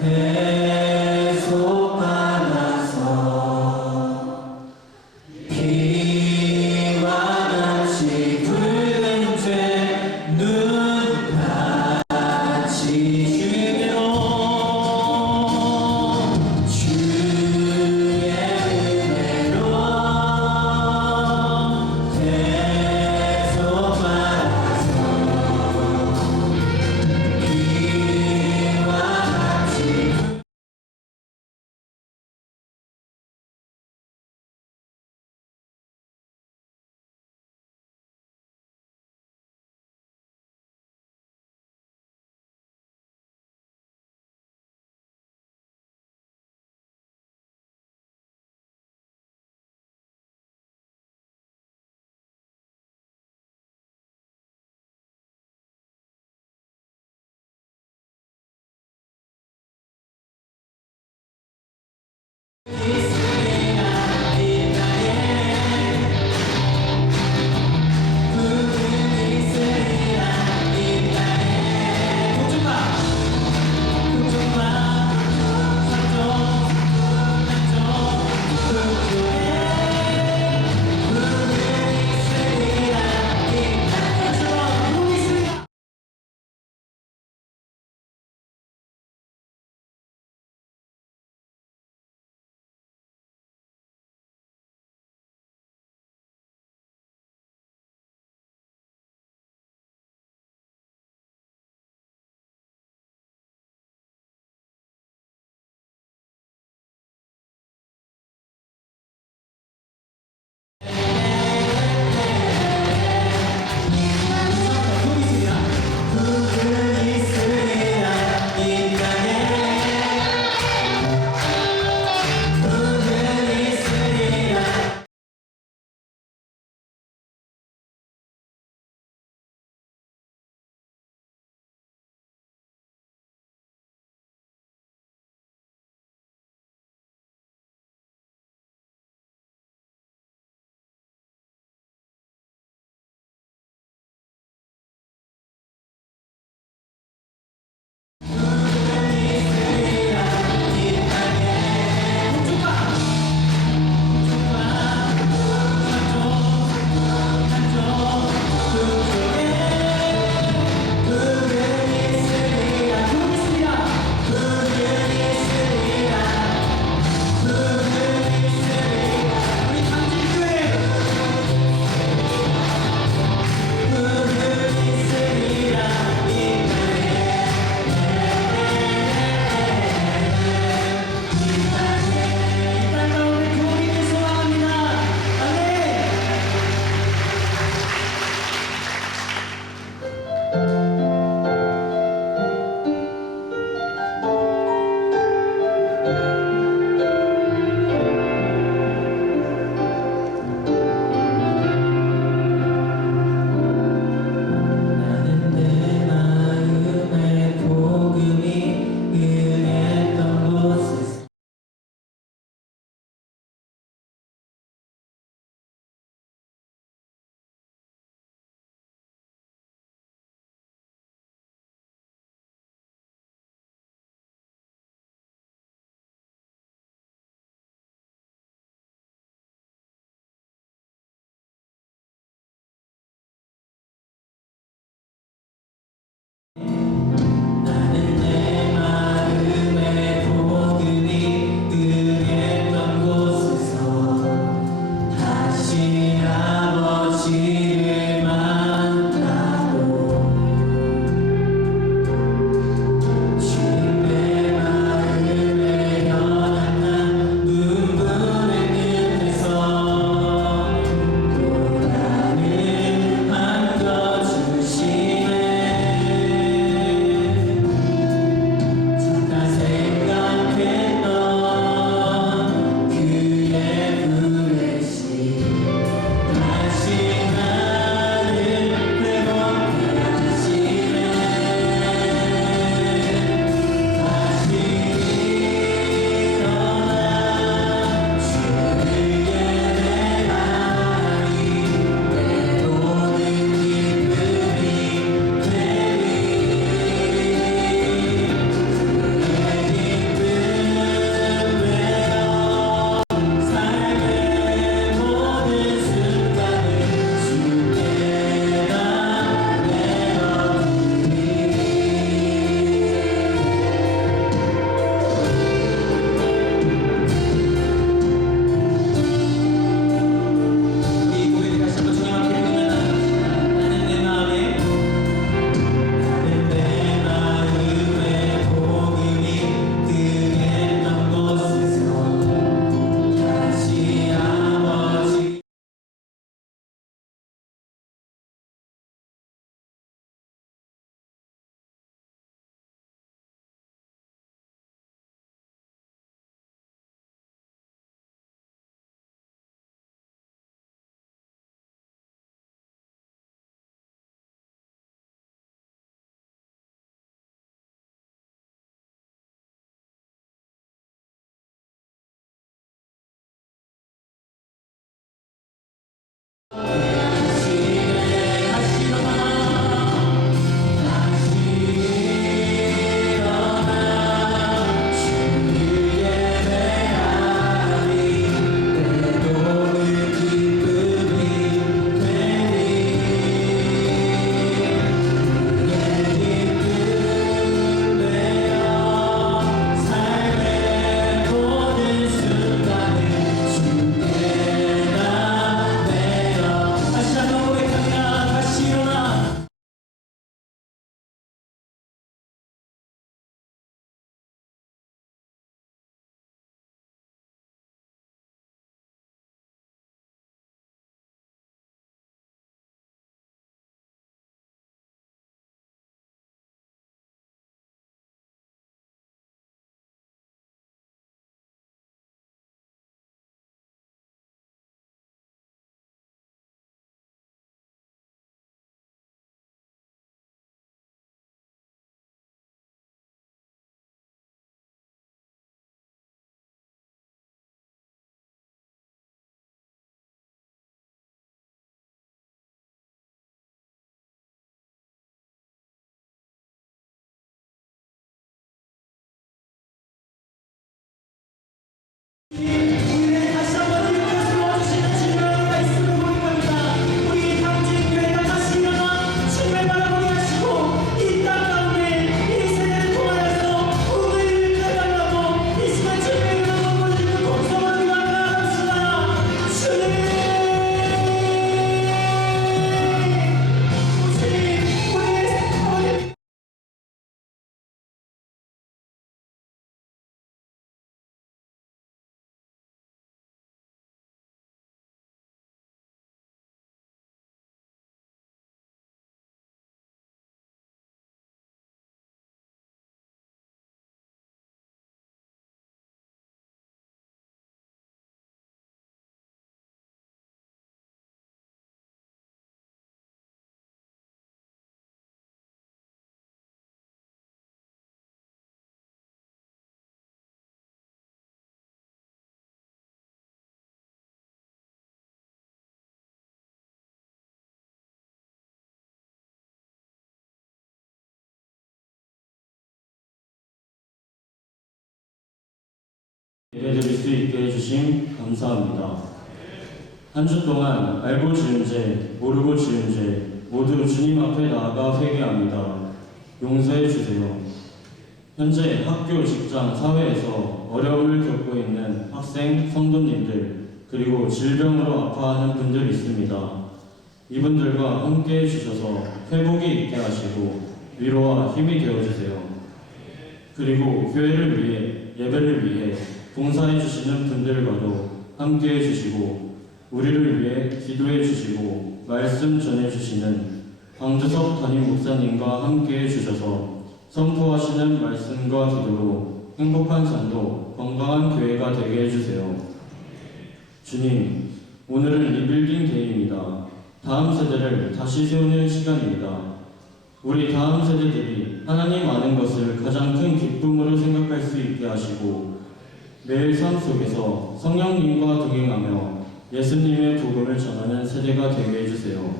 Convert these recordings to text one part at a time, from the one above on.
계속 받아서 비와 같이 붉은 죄눈 같이 주며 주의 은혜로 계속 받아서 비와 같이 예배드릴 수 있게 해주심 감사합니다. 한 주 동안 알고 지은 죄, 모르고 지은 죄 모두 주님 앞에 나아가 회개합니다. 용서해 주세요. 현재 학교, 직장, 사회에서 어려움을 겪고 있는 학생, 성도님들 그리고 질병으로 아파하는 분들 있습니다. 이분들과 함께 해주셔서 회복이 있게 하시고 위로와 힘이 되어주세요. 그리고 교회를 위해 예배를 위해 봉사해 주시는 분들과도 함께 해주시고 우리를 위해 기도해 주시고 말씀 전해 주시는 황주석 담임 목사님과 함께 해주셔서 선포하시는 말씀과 기도로 행복한 성도, 건강한 교회가 되게 해주세요. 주님, 오늘은 리빌딩 데이입니다. 다음 세대를 다시 세우는 시간입니다. 우리 다음 세대들이 하나님 아는 것을 가장 큰 기쁨으로 생각할 수 있게 하시고 매일 삶 속에서 성령님과 동행하며 예수님의 복음을 전하는 세대가 되게 해주세요.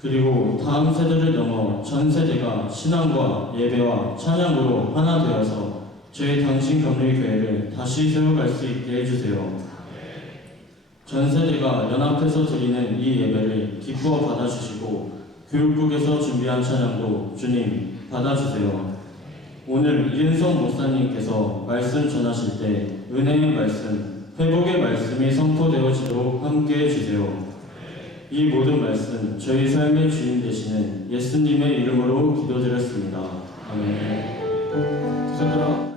그리고 다음 세대를 넘어 전 세대가 신앙과 예배와 찬양으로 하나 되어서 저희 당신 감리교회를 다시 세워갈 수 있게 해주세요. 전 세대가 연합해서 드리는 이 예배를 기뻐 받아주시고 교육국에서 준비한 찬양도 주님 받아주세요. 오늘 이은성 목사님께서 말씀 전하실 때 은혜의 말씀, 회복의 말씀이 선포되어지도록 함께 해주세요. 이 모든 말씀 저희 삶의 주인 되시는 예수님의 이름으로 기도드렸습니다. 아멘. 손들어.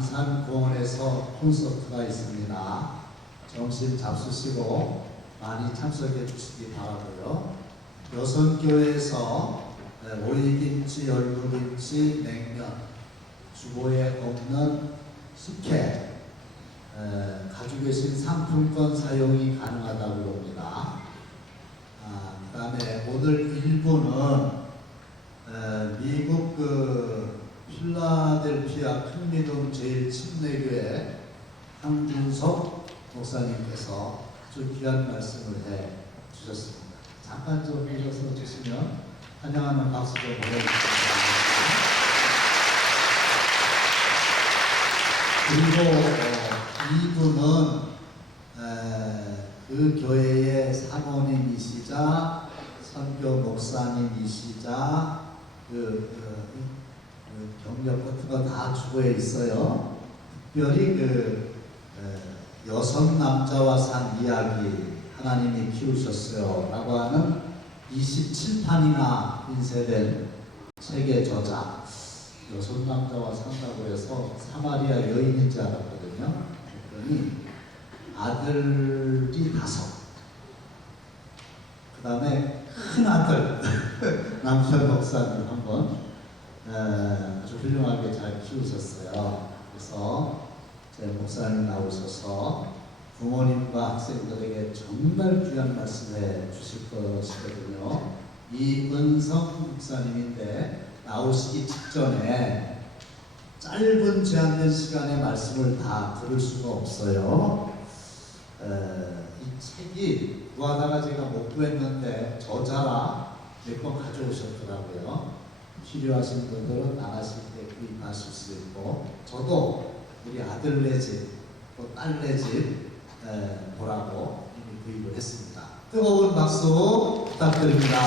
남산공원에서 콘서트가 있습니다. 점심 잡수시고 많이 참석해 주시기 바라고요. 여성교회에서 오이김치, 열무김치, 냉면, 주보에 없는 식혜 가지고 계신 상품권 사용이 가능하다고 합니다. 그 다음에 오늘 일부는 미국 필라델피아 큰미동 제일침례교회 황준석 목사님께서 아주 귀한 말씀을 해 주셨습니다. 잠깐 좀 일어서 주시면 환영하는 박수 좀 보내주십니다. 그리고 이분은 그 교회의 사모님이시자 선교 목사님이시자 경력 같은 거 다 주고에 있어요. 특별히 여성 남자와 산 이야기 하나님이 키우셨어요 라고 하는 27판이나 인쇄된 책의 저자. 여성 남자와 산다고 해서 사마리아 여인인 줄 알았거든요. 그랬더니 아들이 5, 그 다음에 큰아들 남편 목사님 한번 아주 훌륭하게 잘 키우셨어요. 그래서 제 목사님 나오셔서 부모님과 학생들에게 정말 귀한 말씀해 주실 것이거든요. 이은성 목사님인데 나오시기 직전에 짧은 제한된 시간에 말씀을 다 들을 수가 없어요. 이 책이 구하다가 제가 못 구했는데 저자라 몇 권 가져오셨더라고요. 필요하신 분들은 나가실 때 구입하실 수 있고, 저도 우리 아들 네 집, 또 딸 네 집 보라고 이미 구입을 했습니다. 뜨거운 박수 부탁드립니다.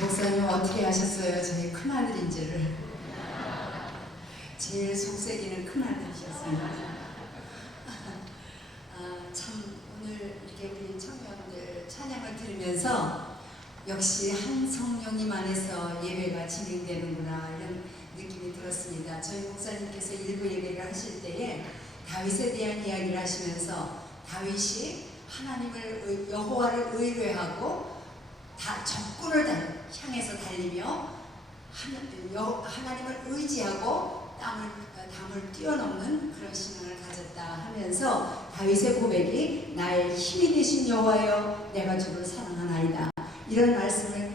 목사님 어떻게 하셨어요? 저희 큰아들인지를. 제일 속색이는 큰아들이셨어요. 참 오늘 이렇게 우리 청년들 찬양을 들으면서 역시 한 성령님 안에서 예배가 진행되는구나 이런 느낌이 들었습니다. 저희 목사님께서 일부 예배를 하실 때에 다윗에 대한 이야기를 하시면서 다윗이 하나님을 여호와를 의뢰하고 다 적군을 향해서 달리며 하나님을 의지하고 담을 뛰어넘는 그런 신앙을 가졌다 하면서 다윗의 고백이 나의 힘이 되신 여호와여 내가 주를 사랑하나이다 이런 말씀을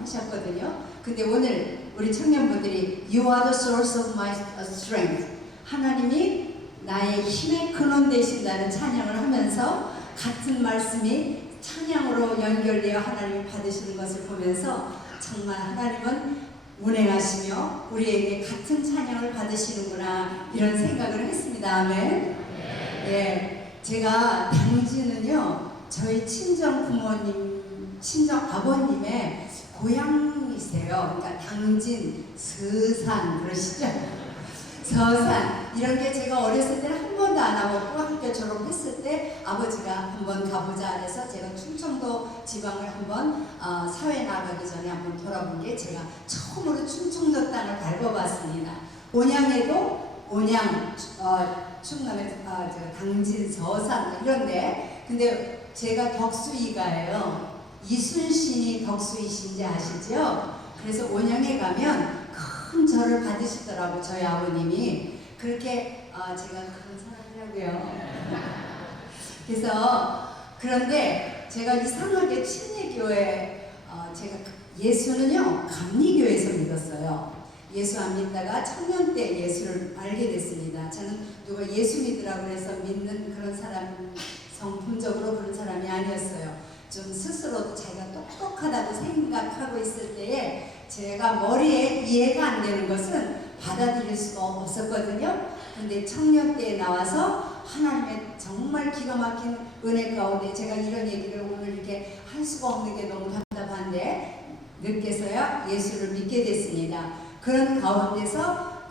하셨거든요. 근데 오늘 우리 청년분들이 You are the source of my strength, 하나님이 나의 힘의 근원 되신다는 찬양을 하면서 같은 말씀이 찬양으로 연결되어 하나님이 받으시는 것을 보면서 정말 하나님은 운행하시며 우리에게 같은 찬양을 받으시는구나 이런 생각을 했습니다. 아멘. 예, 제가 당진은요 저희 친정 부모님, 친정 아버님의 고향이세요. 그러니까 당진, 서산 그러시죠? 서산 이런 게 제가 어렸을 때는 한 번도 안 와봤고 학교 졸업했을 때 아버지가 한번 가보자 해서 제가 충청도 지방을 한번 사회 나가기 전에 한번 돌아본 게 제가 처음으로 충청도 땅을 밟아봤습니다. 온양에도 온양, 충남에 당진, 서산 이런데 근데 제가 덕수이가예요. 이순신이 덕수이신지 아시죠? 그래서 온양에 가면 큰 절을 받으시더라고 저희 아버님이. 그렇게 제가 그런 사람이라고요. 그래서 그런데 제가 이상하게 침례교회 제가 예수는요 감리교회에서 믿었어요. 예수 안 믿다가 청년 때 예수를 알게 됐습니다. 저는 누가 예수 믿으라고 해서 믿는 그런 사람, 성품적으로 그런 사람이 아니었어요. 좀 스스로도 자기가 똑똑하다고 생각하고 있을 때에 제가 머리에 이해가 안 되는 것은 받아들일 수가 없었거든요. 근데 청년 때에 나와서 하나님의 정말 기가 막힌 은혜 가운데 제가 이런 얘기를 오늘 이렇게 할 수가 없는 게 너무 답답한데 늦게서야 예수를 믿게 됐습니다. 그런 가운데서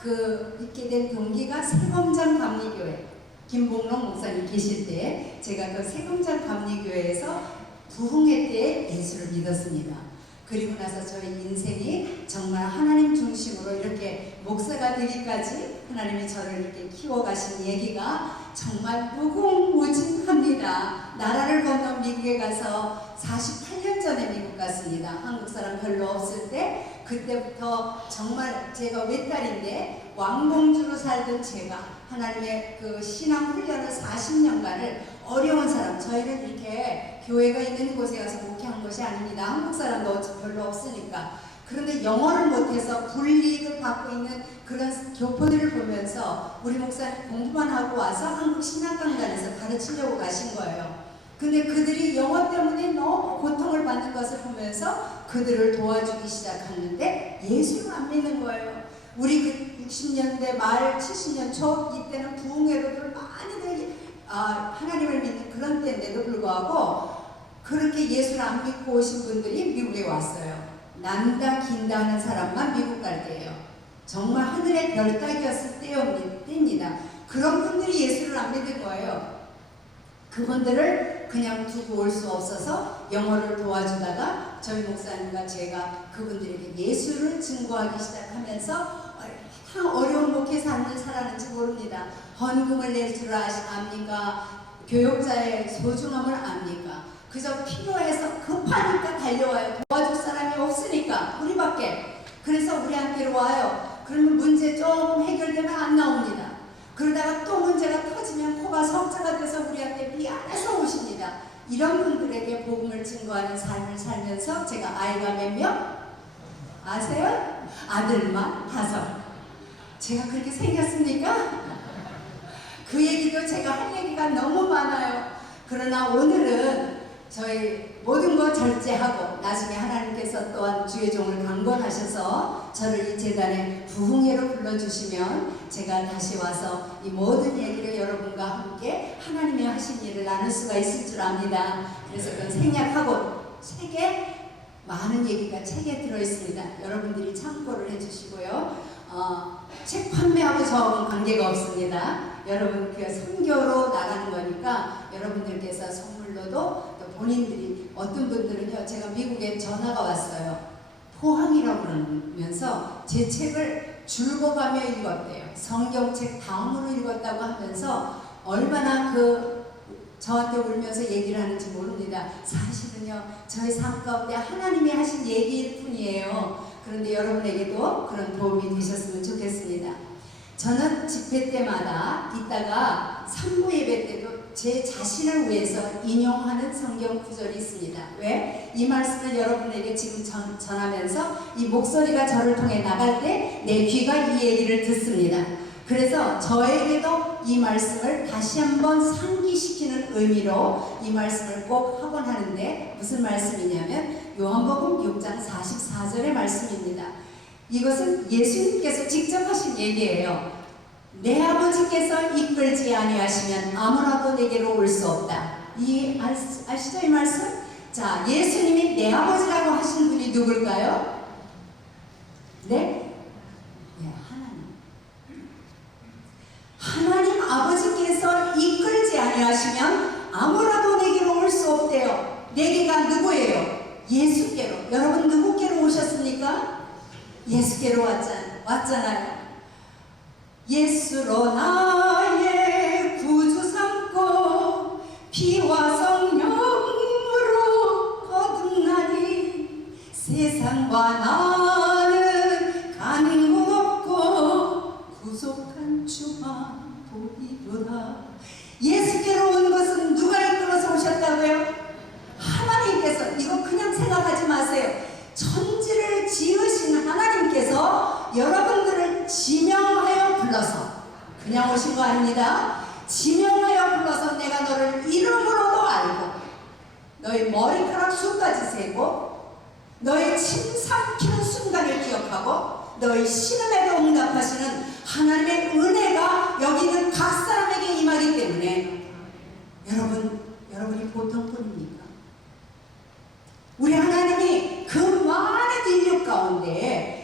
믿게 된 동기가 세검장 감리교회 김봉록 목사님 계실 때 제가 그 세검장 감리교회에서 부흥회 때 예수를 믿었습니다. 그리고 나서 저희 인생이 정말 하나님 중심으로 이렇게 목사가 되기까지 하나님이 저를 이렇게 키워가신 얘기가 정말 무궁무진합니다. 나라를 건너 미국에 가서 48년 전에 미국 갔습니다. 한국 사람 별로 없을 때, 그때부터 정말 제가 외딸인데 왕공주로 살던 제가 하나님의 그 신앙 훈련을 40년간을 어려운 사람, 저희는 이렇게 교회가 있는 곳에 가서 목회한 것이 아닙니다. 한국 사람도 별로 없으니까. 그런데 영어를 못해서 불이익을 받고 있는 그런 교포들을 보면서 우리 목사님 공부만 하고 와서 한국 신학강단에서 가르치려고 가신 거예요. 근데 그들이 영어 때문에 너무 고통을 받는 것을 보면서 그들을 도와주기 시작하는데 예수를 안 믿는 거예요. 우리 그 60년대 말 70년 초 이때는 부흥회로들 많이들 하나님을 믿는 그런 때인데도 불구하고 그렇게 예수를 안 믿고 오신 분들이 미국에 왔어요. 난다 긴다 하는 사람만 미국 갈 때예요. 정말 하늘의 별 따기였을 때입니다. 그런 분들이 예수를 안 믿은 거예요. 그분들을 그냥 두고 올 수 없어서 영어를 도와주다가 저희 목사님과 제가 그분들에게 예수를 증거하기 시작하면서 어려운 목회 삶을 살았는지 모릅니다. 헌금을 낼 줄 압니까? 교육자의 소중함을 압니까? 그저 필요해서 급하니까 달려와요. 도와줄 사람이 없으니까 우리밖에. 그래서 우리한테로 와요. 그러면 문제 조금 해결되면 안 나옵니다. 그러다가 또 문제가 터지면 코가 석자가 돼서 우리한테 미안해서 오십니다. 이런 분들에게 복음을 증거하는 삶을 살면서 제가 아이가 몇 명? 아세요? 아들만 5. 제가 그렇게 생겼습니까? 그 얘기도 제가 할 얘기가 너무 많아요. 그러나 오늘은 저희 모든 거 절제하고 나중에 하나님께서 또한 주의 종을 강권하셔서 저를 이 재단에 부흥회로 불러주시면 제가 다시 와서 이 모든 얘기를 여러분과 함께 하나님이 하신 일을 나눌 수가 있을 줄 압니다. 그래서 그건 생략하고 책에 많은 얘기가 책에 들어있습니다. 여러분들이 참고를 해주시고요. 책 판매하고 저하고는 관계가 없습니다. 여러분 그 선교로 나가는 거니까 여러분들께서 선물로도 또 본인들이 어떤 분들은요, 제가 미국에 전화가 왔어요. 포항이라고 그러면서 제 책을 줄거가며 읽었대요. 성경책 다음으로 읽었다고 하면서 얼마나 저한테 울면서 얘기를 하는지 모릅니다. 사실은요, 저희 삶 가운데 하나님이 하신 얘기일 뿐이에요. 그런데 여러분에게도 그런 도움이 되셨으면 좋겠습니다. 저는 집회 때마다 이따가 3부 예배 때도 제 자신을 위해서 인용하는 성경 구절이 있습니다. 왜? 이 말씀을 여러분에게 지금 전하면서 이 목소리가 저를 통해 나갈 때 내 귀가 이 얘기를 듣습니다. 그래서 저에게도 이 말씀을 다시 한번 상기시키는 의미로 이 말씀을 꼭 하곤 하는데 무슨 말씀이냐면 요한복음 6장 44절의 말씀입니다. 이것은 예수님께서 직접 하신 얘기예요. 내 아버지께서 이끌지 아니하시면 아무나도 내게로 올 수 없다. 아시죠 이 말씀? 자, 예수님이 내 아버지라고 하신 분이 누굴까요? 네? 네, 하나님 아버지께서 이끌지 아니하시면 아무나도 내게로 올 수 없대요. 내게가 누구예요? 예수께로. 여러분 누구께로 오셨습니까? 예수께로 왔잖아요. 예수로 나의 구주 삼고 피와 성령으로 거듭나니 세상과 나는 가는 곳 없고 구속한 주만 보이도다. 예수께로 온 것은 누가 이끌어서 오셨다고요? 하나님께서. 이거 그냥 생각하지 마세요. 천지를 지으신 하나님께서 여러분들을 지명하여 불러서, 그냥 오신 거 아닙니다. 지명하여 불러서 내가 너를 이름으로도 알고 너의 머리카락 수까지 세고 너의 침 삼키는 순간을 기억하고 너의 신음에도 응답하시는 하나님의 은혜가 여기 있는 각 사람에게 임하기 때문에 여러분이 보통 분입니까? 우리 하나님이 그 많은 인류 가운데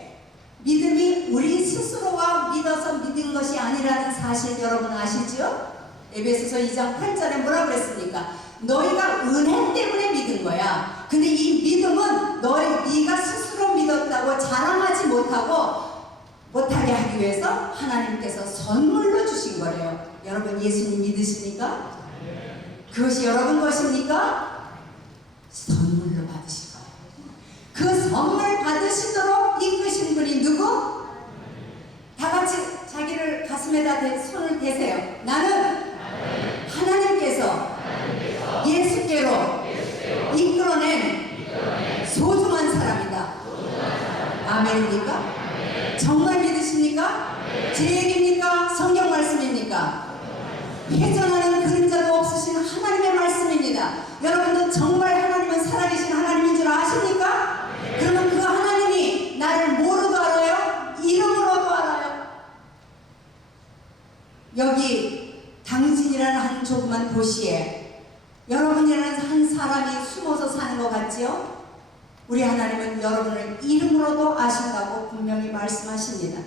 믿음이 우리 스스로가 믿어서 믿은 것이 아니라는 사실 여러분 아시죠? 에베소서 2장 8절에 뭐라 그랬습니까? 너희가 은혜 때문에 믿은 거야. 근데 이 믿음은 네가 스스로 믿었다고 자랑하지 못하게 하기 위해서 하나님께서 선물로 주신 거래요. 여러분 예수님 믿으십니까? 그것이 여러분 것입니까? 선물로 받으신 거예요. 그 선물 받으시도록 이끄신 분이 누구? 다 같이 자기를 가슴에다 손을 대세요. 나는 하나님께서 예수께로 이끌어낸 소중한 사람이다. 아멘입니까? 정말 믿으십니까? 제 얘기입니까? 성경 말씀입니까? 회전하는 그림자도 없으신 하나님의 말씀입니다. 여러분도 정말 하나님은 살아계신 하나님인 줄 아십니까? 그러면 그 하나님이 나를 뭐로도 알아요? 이름으로도 알아요. 여기 당진이라는 한 조그만 도시에 여러분이라는 한 사람이 숨어서 사는 것 같지요? 우리 하나님은 여러분을 이름으로도 아신다고 분명히 말씀하십니다.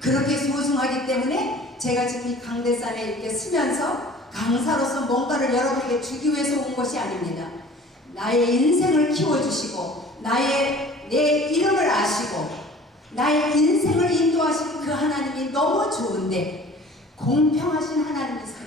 그렇게 소중하기 때문에 제가 지금 이 강대산에 이렇게 서면서 강사로서 뭔가를 여러분에게 주기 위해서 온 것이 아닙니다. 나의 인생을 키워주시고 내 이름을 아시고 나의 인생을 인도하시는 그 하나님이 너무 좋은데 공평하신 하나님이세요.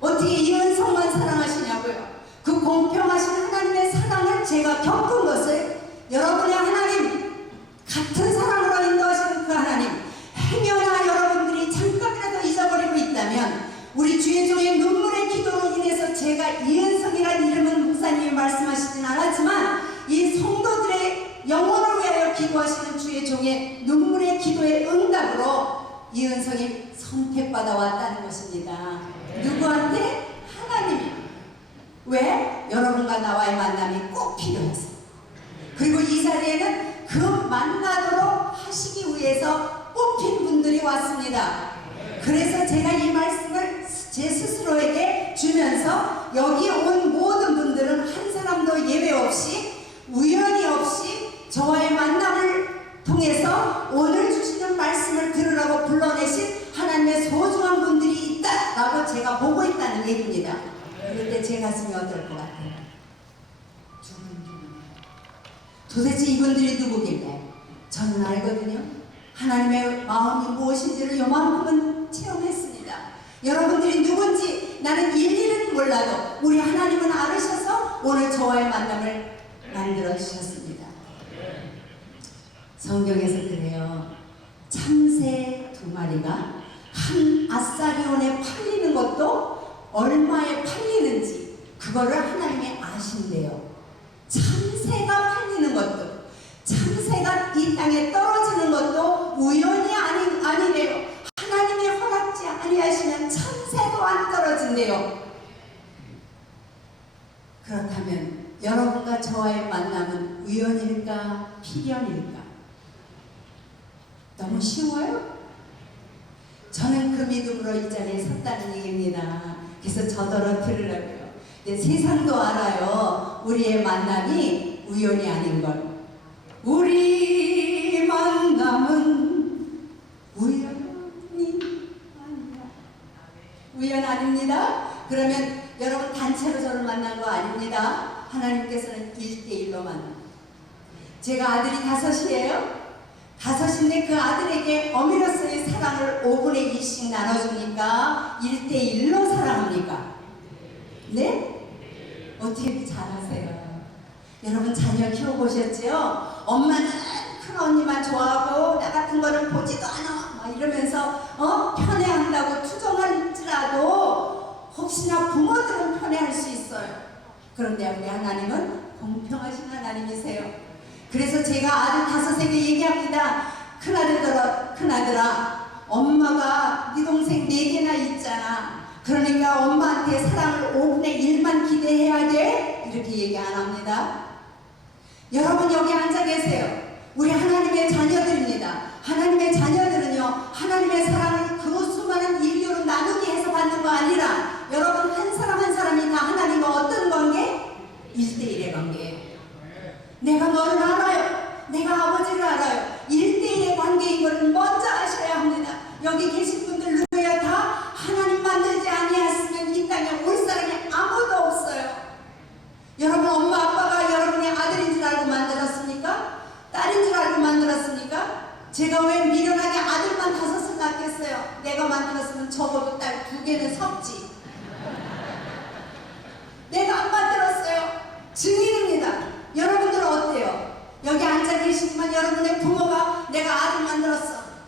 어떻게 이은성만 사랑하시냐고요. 그 공평하신 하나님의 사랑을 제가 겪은 것을 여러분의 하나님 같은 사랑으로 인도하시는 그 하나님 행여나 여러분들이 잠깐이라도 잊어버리고 있다면 우리 주의 종의 눈물의 기도로 인해서 제가 이은성이라는 이름은 목사님이 말씀하시진 않았지만 이 성도들의 영혼을 위하여 기도하시는 주의 종의 눈물의 기도의 응답으로 이은성이 선택받아 왔다는 것입니다. 누구한테? 하나님이. 왜? 여러분과 나와의 만남이 꼭 필요해서. 그리고 이 자리에는 그 만나도록 하시기 위해서 뽑힌 분들이 왔습니다. 그래서 제가 이 말씀을 제 스스로에게 주면서 여기 온 모든 분들은 한 사람도 예외 없이 우연히 없이 저와의 만남을 통해서 오늘 주시는 말씀을 들으라고 불러내신 하나님의 소중한 분들이 있다라고 제가 보고 있다는 얘기입니다. 그런데 제 가슴이 어떨 것 같아요? 도대체 이분들이 누구길래? 저는 알거든요. 하나님의 마음이 무엇인지를 요만큼은 체험했습니다. 여러분들이 누군지 나는 일일은 몰라도 우리 하나님은 알으셔서 오늘 저와의 만남을 만들어 주셨습니다. 성경에서 그래요. 참새 2마리가 한 아사리온에 팔리는 것도 얼마에 팔리는지 그거를 하나님이 아신대요. 참새가 팔리는 것도 참새가 이 땅에 떨어지는 것도 우연이 아니래요. 하나님이 허락지 아니하시면 참새도 안 떨어진대요. 그렇다면 여러분과 저와의 만남은 우연일까 필연일까? 너무 쉬워요? 저는 그 믿음으로 이 자리에 섰다는 얘기입니다. 그래서 저더러 들으려고요. 세상도 알아요. 우리의 만남이 우연이 아닌 걸. 우리 만남은 우연이 아니야. 우연 아닙니다. 그러면 여러분 단체로 저를 만난 거 아닙니다. 하나님께서는 1대1로 만납니다. 제가 아들이 5이에요. 5인데 그 아들에게 어미로서의 사랑을 5분의 2씩 나눠주니까 1대1로 사랑합니까? 네? 어떻게 이렇게 잘하세요? 여러분 자녀 키워보셨죠? 엄마는 큰 언니만 좋아하고 나 같은 거를 보지도 않아 막 이러면서 편애한다고 투정할지라도 혹시나 부모들은 편애할 수 있어요. 그런데 우리 하나님은 공평하신 하나님이세요. 그래서 제가 아들 5에게 얘기합니다. 큰아들아 엄마가 네 동생 4개나 있잖아. 그러니까 엄마한테 사랑을 5분의 1만 기대해야 돼? 이렇게 얘기 안 합니다. 여러분 여기 앉아 계세요. 우리 하나님의 자녀들입니다. 하나님의 자녀들은요 하나님의 사랑을 그 수많은 인류로 나누게 해서 받는 거 아니라 여러분 한 사람 한 사람이 다 하나님과 어떤 관계? 1대1의 관계예요. 내가 너를 알아요. 내가 아버지를 알아요. 1대1의 관계인 것을 먼저 아셔야 합니다. 여기 계신 분들 누구야 다 하나님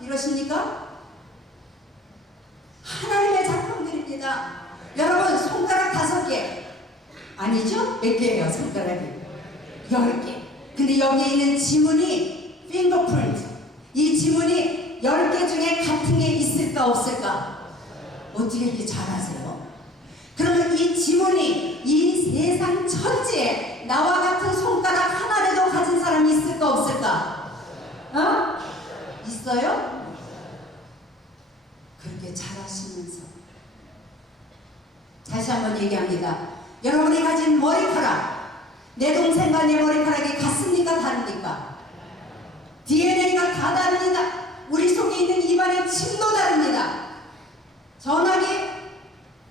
이러십니까? 하나님의 작품들입니다. 여러분 손가락 5개 아니죠? 몇 개예요 손가락이? 10개. 근데 여기에 있는 지문이 핑거프린트. 이 지문이 10개 중에 같은 게 있을까 없을까? 어떻게 이렇게 잘 아세요? 그러면 이 지문이 이 세상 천지에 나와 같은 손가락 하나라도 가진 사람이 있을까 없을까? 어? 있어요? 그렇게 잘하시면서 다시 한번 얘기합니다. 여러분이 가진 머리카락, 내 동생과 내 머리카락이 같습니까? 다릅니까? DNA가 다 다릅니다. 우리 속에 있는 입안의 침도 다릅니다. 전화기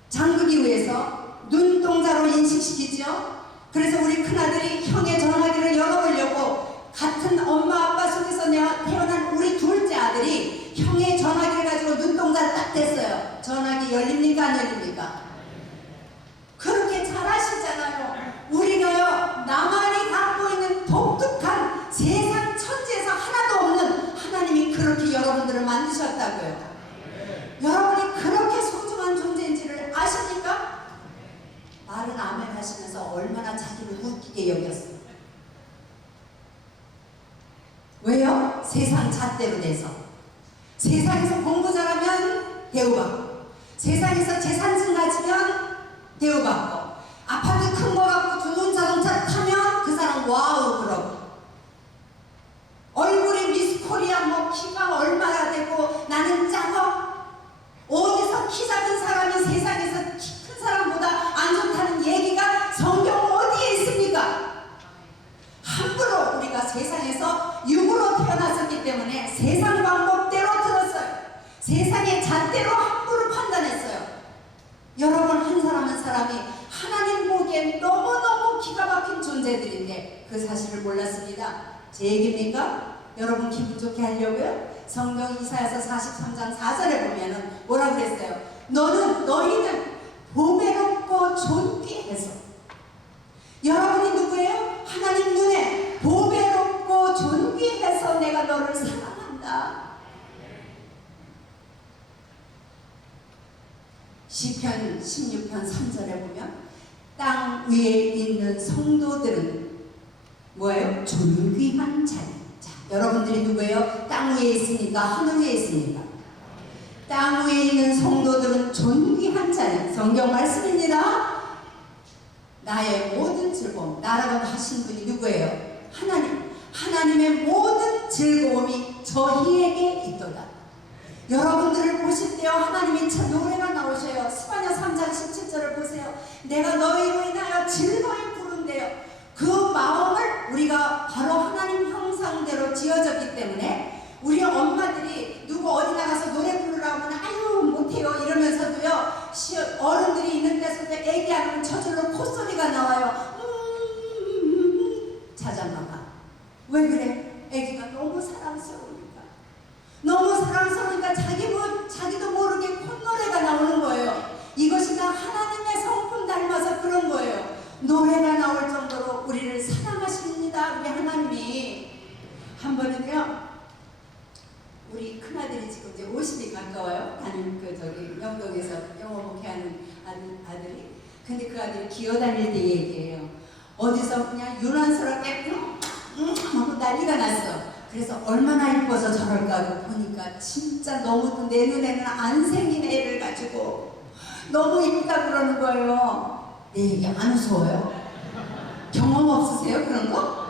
잠그기 위해서 눈동자로 인식시키죠. 그래서 우리 큰아들이 형의 전화기를 열어보려고 같은 엄마 아빠 속에서 내가 태어난 우리 둘째 아들이 형의 전화기를 가지고 눈동자를 딱 댔어요. 전화기 열립니까 안 열립니까? 그렇게 잘하시잖아요. 우리가요 나만이 갖고 있는 독특한 세상 천지에서 하나도 없는 하나님이 그렇게 여러분들을 만드셨다고요. 여러분이 그렇게 소중한 존재인지를 아십니까? 말은 아멘 하시면서 얼마나 자기를 웃기게 여겼어요. 왜요? 세상 잣대로 돼서. 세상에서 공부 잘하면 대우받고, 세상에서 재산증 가지면 대우받고, 아파트 큰 거 갖고 좋은 자동차 타면 그 사람 와우 그러고, 얼굴이 미스 코리아 뭐 키가 얼마나 되고 나는 작아. 어디서 키 작은 사람이 세상에서 키 큰 사람보다 안 좋다는 얘기가 성경 어디에 있습니까? 함부로 우리가 세상에서 육으로 태어났었기 때문에 세상 방법대로 들었어요. 세상의 잣대로 함부로 판단했어요. 여러분 한 사람 한 사람이 하나님 보기엔 너무너무 기가 막힌 존재들인데 그 사실을 몰랐습니다. 제 얘기입니까? 여러분 기분 좋게 하려고요? 성경 이사야서 43장 4절에 보면은 뭐라 그랬어요? 너희는 보배롭고 존귀해서. 여러분이 누구예요? 하나님 눈에 보배롭고 존귀해서 내가 너를 사랑한다. 시편 16편 3절에 보면 땅 위에 있는 성도들은 뭐예요? 존귀한 자리. 자, 여러분들이 누구예요? 땅 위에 있습니까? 하늘 위에 있습니까? 땅 위에 있는 성도들은 존귀한 자리. 성경 말씀입니다. 나의 모든 즐거움, 나라고 하신 분이 누구예요? 하나님. 하나님의 모든 즐거움이 저희에게 있도다. 여러분들을 보실 때요 하나님이 참 노래가 나오셔요. 스바냐 3장 17절을 보세요. 내가 너희로 인하여 즐거이 부른대요. 그 마음을 우리가 바로 하나님 형상대로 지어졌기 때문에 우리 엄마들이 누구 어디 나가서 노래 부르라고 하면 아유 못해요 이러면서도요 어른들이 있는 데서도 애기 안 하면 저절로 콧소리가 나와요. 자장가가 왜 그래? 애기가 너무 사랑스러우니까. 너무 사랑스러우니까 자기도 모르게 콧노래가 나오는 거예요. 이것이 다 하나님의 성품 닮아서 그런 거예요. 노래가 나올 정도로 우리를 사랑하십니다. 우리 하나님이. 한 번은요 우리 큰아들이 지금 이제 50이 가까워요. 영동에서 영어 목회하는 아들이. 근데 그 아들이 기어다닐 때 얘기해요. 어디서 그냥 유난스럽게 하고 난리가 났어. 그래서 얼마나 이뻐서 저럴까 하고 보니까 진짜 너무 내 눈에는 안 생긴 애를 가지고 너무 이쁘다 그러는 거예요. 내 얘기 안 무서워요? 경험 없으세요 그런 거?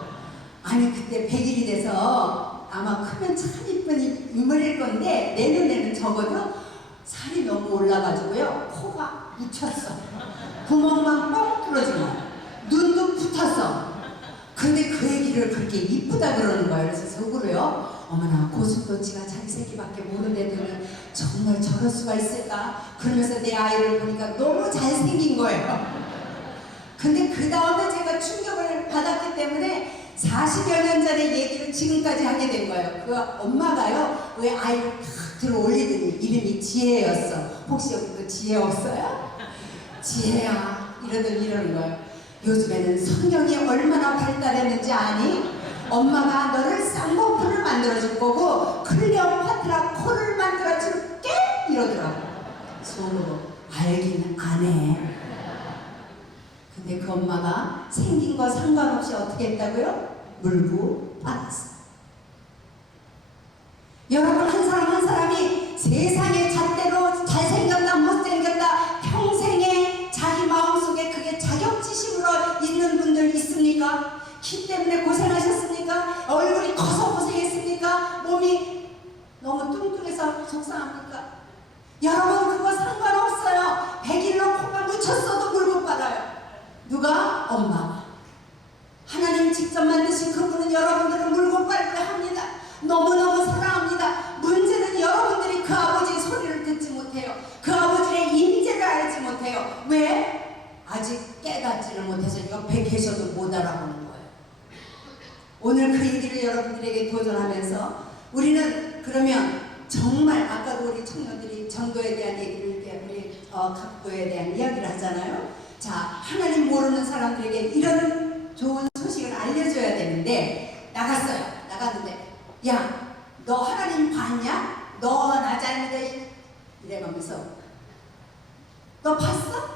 아니 그때 100일이 돼서 아마 크면 참 이쁜 인물일 건데 내 눈에는 적어도 살이 너무 올라가지고요 코가 묻혔어. 구멍만 뻥 뚫어지만 눈도 붙었어. 근데 그 애기를 그렇게 이쁘다 그러는 거예요. 그래서 속으로요 어머나 고슴도치가 자기 새끼밖에 모르는데도 정말 저럴 수가 있을까? 그러면서 내 아이를 보니까 너무 잘생긴 거예요. 근데 그 다음에 제가 충격을 받았기 때문에 40여 년 전의 얘기를 지금까지 하게 된 거예요. 그 엄마가요 왜 아이를 탁 들어 올리더니 이름이 지혜였어. 혹시 여기 또 지혜 없어요? 지혜야 이러더니 이러는 거예요. 요즘에는 성경이 얼마나 발달했는지 아니? 엄마가 너를 쌍꺼풀을 만들어줄 거고 클레오파트라 클레오파트라 코를 만들어 줄게 이러더라고. 속으로 알긴 안 해. 근데 그 엄마가 생긴 거 상관없이 어떻게 했다고요? 물고 빨았어. 여러분, 한 사람 한 사람이 세상의 잣대로 잘생겼다 못생겼다 평생에 자기 마음속에 그게 자격지심으로 있는 분들 있습니까? 키 때문에 고생하셨습니까? 얼굴이 커서 고생했습니까? 몸이 너무 뚱뚱해서 속상합니까? 여러분, 그거 상관없어요. 100일로 코가 묻혔어도 물고 빨아요. 누가? 엄마가. 하나님 직접 만드신 그분은 여러분들을 물고 빨게 합니다. 너무너무 사랑합니다. 문제는 여러분들이 그 아버지의 소리를 듣지 못해요. 그 아버지의 임재를 알지 못해요. 왜? 아직 깨닫지를 못해서 옆에 계셔도 못 알아보는 거예요. 오늘 그 얘기를 여러분들에게 도전하면서 우리는 그러면 정말 아까도 우리 청년들이 전도에 대한 얘기를 이렇게 우리 각도에 대한 이야기를 하잖아요. 자, 하나님 모르는 사람들에게 이런 좋은 소식을 알려줘야 되는데 나갔는데 야, 너 하나님 봤냐? 너 나 잘못해 이래가면서 너 봤어?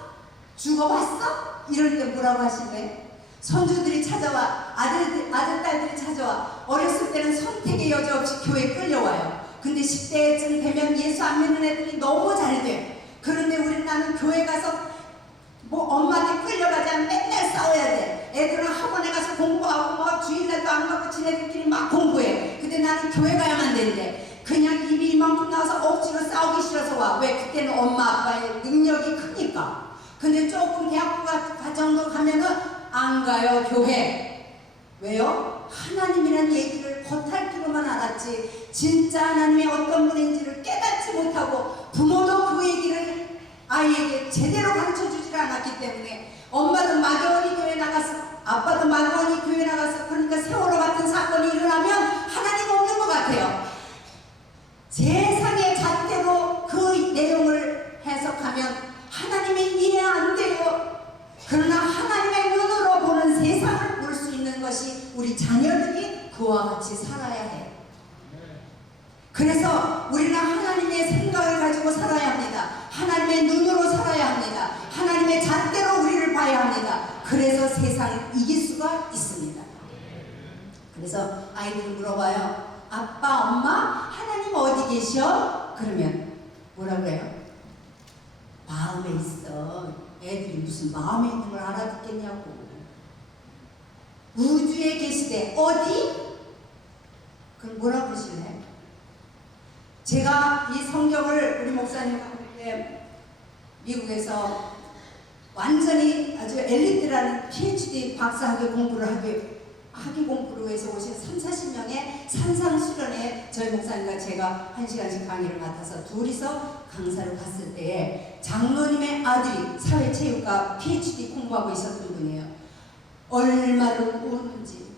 죽어봤어? 이럴 때 뭐라고 하시네? 손주들이 찾아와, 아들, 딸들이 찾아와. 어렸을 때는 선택의 여지 없이 교회에 끌려와요. 근데 10대쯤 되면 예수 안 믿는 애들이 너무 잘 돼. 그런데 나는 교회 가서 뭐 엄마한테 끌려가지 않으면 맨날 싸워야 돼. 애들은 학원에 가서 공부하고 뭐 주일날도 안 가고 지네들끼리 막 공부해. 근데 나는 교회 가야만 되는데 그냥 입이 이만큼 나와서 억지로 싸우기 싫어서 와. 왜? 그때는 엄마 아빠의 능력이 크니까. 근데 조금 대학교 정도 가면은 안 가요, 교회. 왜요? 하나님이란 얘기를 겉핥기로만 알았지 진짜 하나님의 어떤 분인지를 깨닫지 못하고 부모도 그 얘기를 아이에게 제대로 가르쳐주질 않았기 때문에 엄마도 마교원이 교회 나갔어, 아빠도 마교원이 교회 나갔어. 그러니까 세월호 같은 사건이 일어나면 하나님 없는 것 같아요. 세상의 잣대로 그 내용을 해석하면 하나님이 이해 안 돼요. 그러나 하나님의 눈으로 보는 세상을 볼 수 있는 것이 우리 자녀들이 그와 같이 살아야 해요. 그래서 우리는 하나님의 생각을 가지고 살아야 합니다. 하나님의 눈으로 살아야 합니다. 하나님의 잣대로 우리를 봐야 합니다. 그래서 세상을 이길 수가 있습니다. 그래서 아이들이 물어봐요. 아빠, 엄마, 하나님 어디 계셔? 그러면 뭐라 그래요? 마음에 있어. 애들이 무슨 마음에 있는 걸 알아듣겠냐고. 우주에 계시대. 어디? 그럼 뭐라 그러실래? 제가 이 성경을 우리 목사님과 함께 미국에서 완전히 아주 엘리트라는 PhD 박사학위 공부를 학위 공부를 위해서 오신 30-40명의 산상수련회 저희 목사님과 제가 1시간씩 강의를 맡아서 둘이서 강사를 갔을 때에 장로님의 아들이 사회체육과 PhD 공부하고 있었던 분이에요. 얼마를 우는지.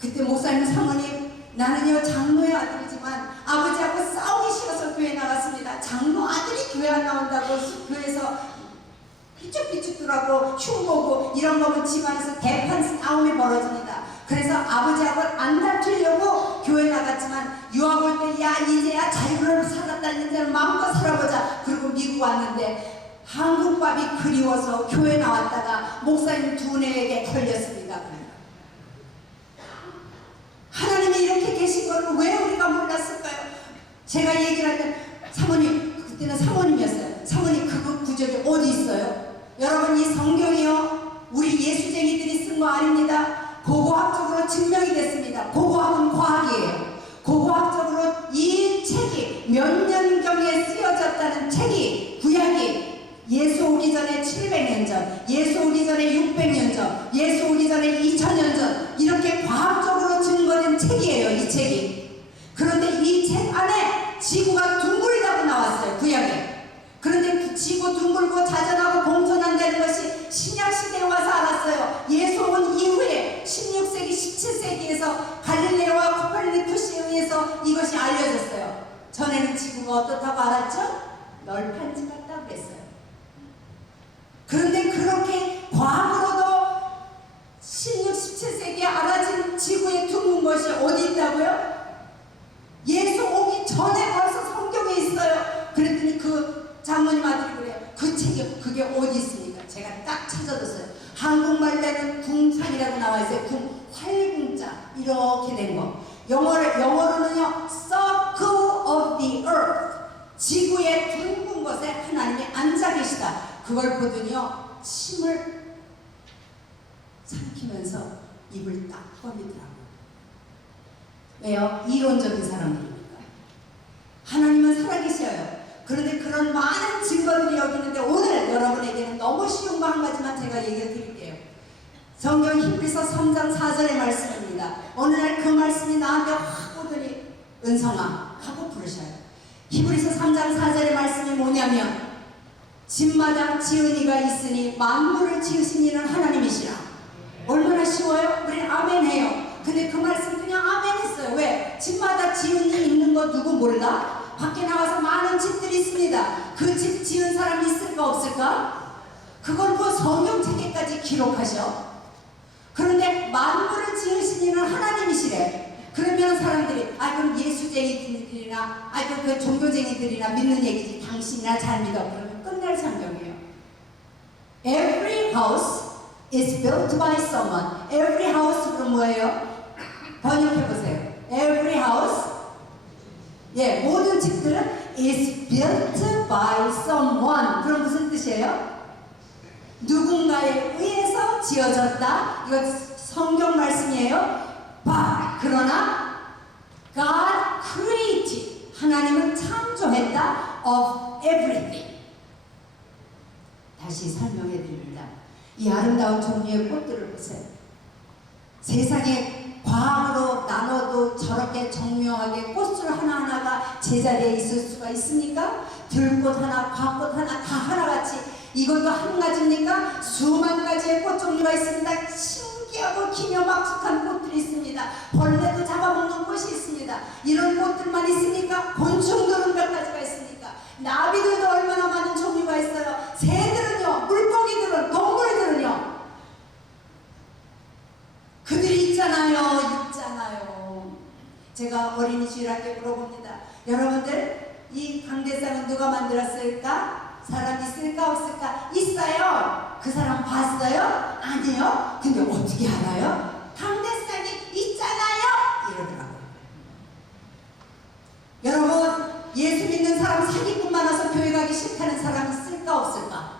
그때 목사님 사모님, 나는요 장로의 아들이지만 아버지하고 싸우기 싫어서 교회 나갔습니다. 장로 아들이 교회 안 나온다고 교회에서 삐죽삐죽더라고 흉보고 이런 거면 집안에서 대판 싸움이 벌어집니다. 그래서 아버지하고 안 다투려고 교회 나갔지만 유학 올 때 야 이제야 자유를 살았다는 이제는 마음껏 살아보자. 그리고 미국 왔는데 한국 밥이 그리워서 교회 나왔다가 목사님 두뇌에게 걸렸습니다. 하나님이 이렇게 계신 걸 왜 우리가 몰랐을까요? 제가 얘기를 할 때 사모님, 그때는 사모님이었어요. 사모님 그거 구절이 어디 있어요? 여러분 이 성경이요 우리 예수쟁이들이 쓴 거 아닙니다. 고고학적으로 증명이 됐습니다. 고고학은 과학이에요. 고고학적으로 이 책이 몇 년경에 쓰여졌다는 책이 구약이 예수 오기 전에 700년 전, 예수 오기 전에 600년 전, 예수 오기 전에 2000년 전 이렇게 과학적으로 증거된 책이에요. 이 책이. 그런데 이 책 안에 지구가 둥글다고 나왔어요. 구약에. 그런데 그 지구 둥글고 자전하고 공전한다는 것이 신약시대에 와서 알았어요. 예수 온 이후에 16세기, 17세기에서 갈릴레오와 코페르니쿠스에 의해서 이것이 알려졌어요. 전에는 지구가 어떻다고 알았죠? 널판지 같다고 그랬어요. 그런데 그렇게 과학으로도 16, 17세기에 알아진 지구에 둥근 것이 어디 있다고요? 예수 오기 전 제가 딱 찾아줬어요. 한국말로는 궁창이라고 나와 있어요. 활궁자 이렇게 된 거. 영어로는요 circle of the earth, 지구의 둥근 곳에 하나님이 앉아 계시다. 그걸 보더니요 침을 삼키면서 입을 딱 벌리더라고요. 왜요? 이론적인 사람들이니까. 하나님은 살아계셔요. 그런데 그런 많은 증거들이 여기 있는데 오늘 여러분에게는 너무 쉬운 거 한 가지만 제가 얘기해 드릴게요. 성경 히브리서 3장 4절의 말씀입니다. 어느 날 그 말씀이 나한테 확 오더니 은성아 하고 부르셔요. 히브리서 3장 4절의 말씀이 뭐냐면 집마다 지은 이가 있으니 만물을 지으신 이는 하나님이시라. 얼마나 쉬워요? 우리는 아멘 해요. 근데 그 말씀 그냥 아멘 했어요. 왜? 집마다 지은 이 있는 거 누구 몰라? 밖에 나와서 많은 집들이 있습니다. 그 집 지은 사람이 있을까 없을까? 그걸 뭐 성경책에까지 기록하셔. 그런데 만물을 지으신 이는 하나님이시래. 그러면 사람들이 그럼 예수쟁이들이나 그럼 그 종교쟁이들이나 믿는 얘기지. 당신이나 잘 믿어. 그러면 끝날 성경이에요. Every house is built by someone. Every house 그럼 뭐예요? 번역해 보세요. Every house, 모든 집들은 is built by someone. 그럼 무슨 뜻이에요? 누군가에 의해서 지어졌다. 이거 성경 말씀이에요. 그러나 God created, 하나님은 창조했다 of everything. 다시 설명해 드립니다. 이 아름다운 종류의 꽃들을 보세요. 세상에 과학으로 나눠도 저렇게 정묘하게 꽃술 하나하나가 제자리에 있을 수가 있습니까? 들꽃 하나, 과꽃 하나 다 하나같이 이것도 한 가지입니까? 수만 가지의 꽃 종류가 있습니다. 신기하고 기묘막숙한 꽃들이 있습니다. 벌레도 잡아먹는 꽃이 있습니다. 이런 꽃들만 있습니까? 곤충들은 몇 가지가 있습니까? 나비들도 얼마나 많은 종류가 있어요. 새들은요, 물고기들은, 동물들은요, 그들이 있잖아요. 제가 어린이 주일학교에 물어봅니다. 여러분들, 이 강대상은 누가 만들었을까? 사람 있을까 없을까? 있어요. 그 사람 봤어요? 아니요. 근데 어떻게 알아요? 강대상이 있잖아요. 이러더라고요. 여러분, 예수 믿는 사람 사기꾼 많아서 교회 가기 싫다는 사람 있을까 없을까?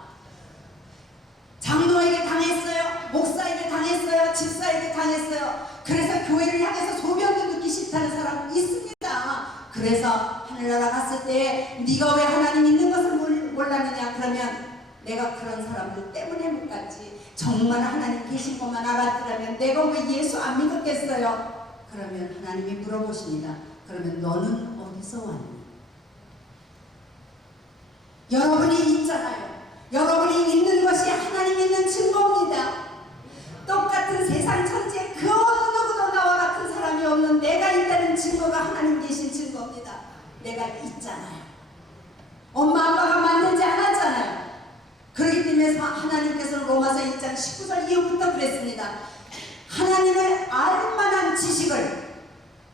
장로에게 당했어요. 목사에게 당했어요. 집사에게 당했어요. 그래서 교회를 향해서 소변도 듣기 싫다는 사람 있습니다. 그래서 하늘나라 갔을 때 네가 왜 하나님 있는 것을 몰랐느냐? 그러면 내가 그런 사람들 때문에 못 갔지. 정말 하나님 계신 것만 알았더라면 내가 왜 예수 안 믿었겠어요? 그러면 하나님이 물어보십니다. 그러면 너는 어디서 왔니? 여러분이 있잖아요. 여러분이 있는 것이 하나님 있는 증거입니다. 똑같은 세상 천지에 그 어느 누구도 나와 같은 사람이 없는 내가 있다는 증거가 하나님 계신 증거입니다. 내가 있잖아요. 엄마 아빠가 만들지 않았잖아요. 그렇기 때문에 하나님께서는 로마서 1장 19절 이후부터 그랬습니다. 하나님을 알만한 지식을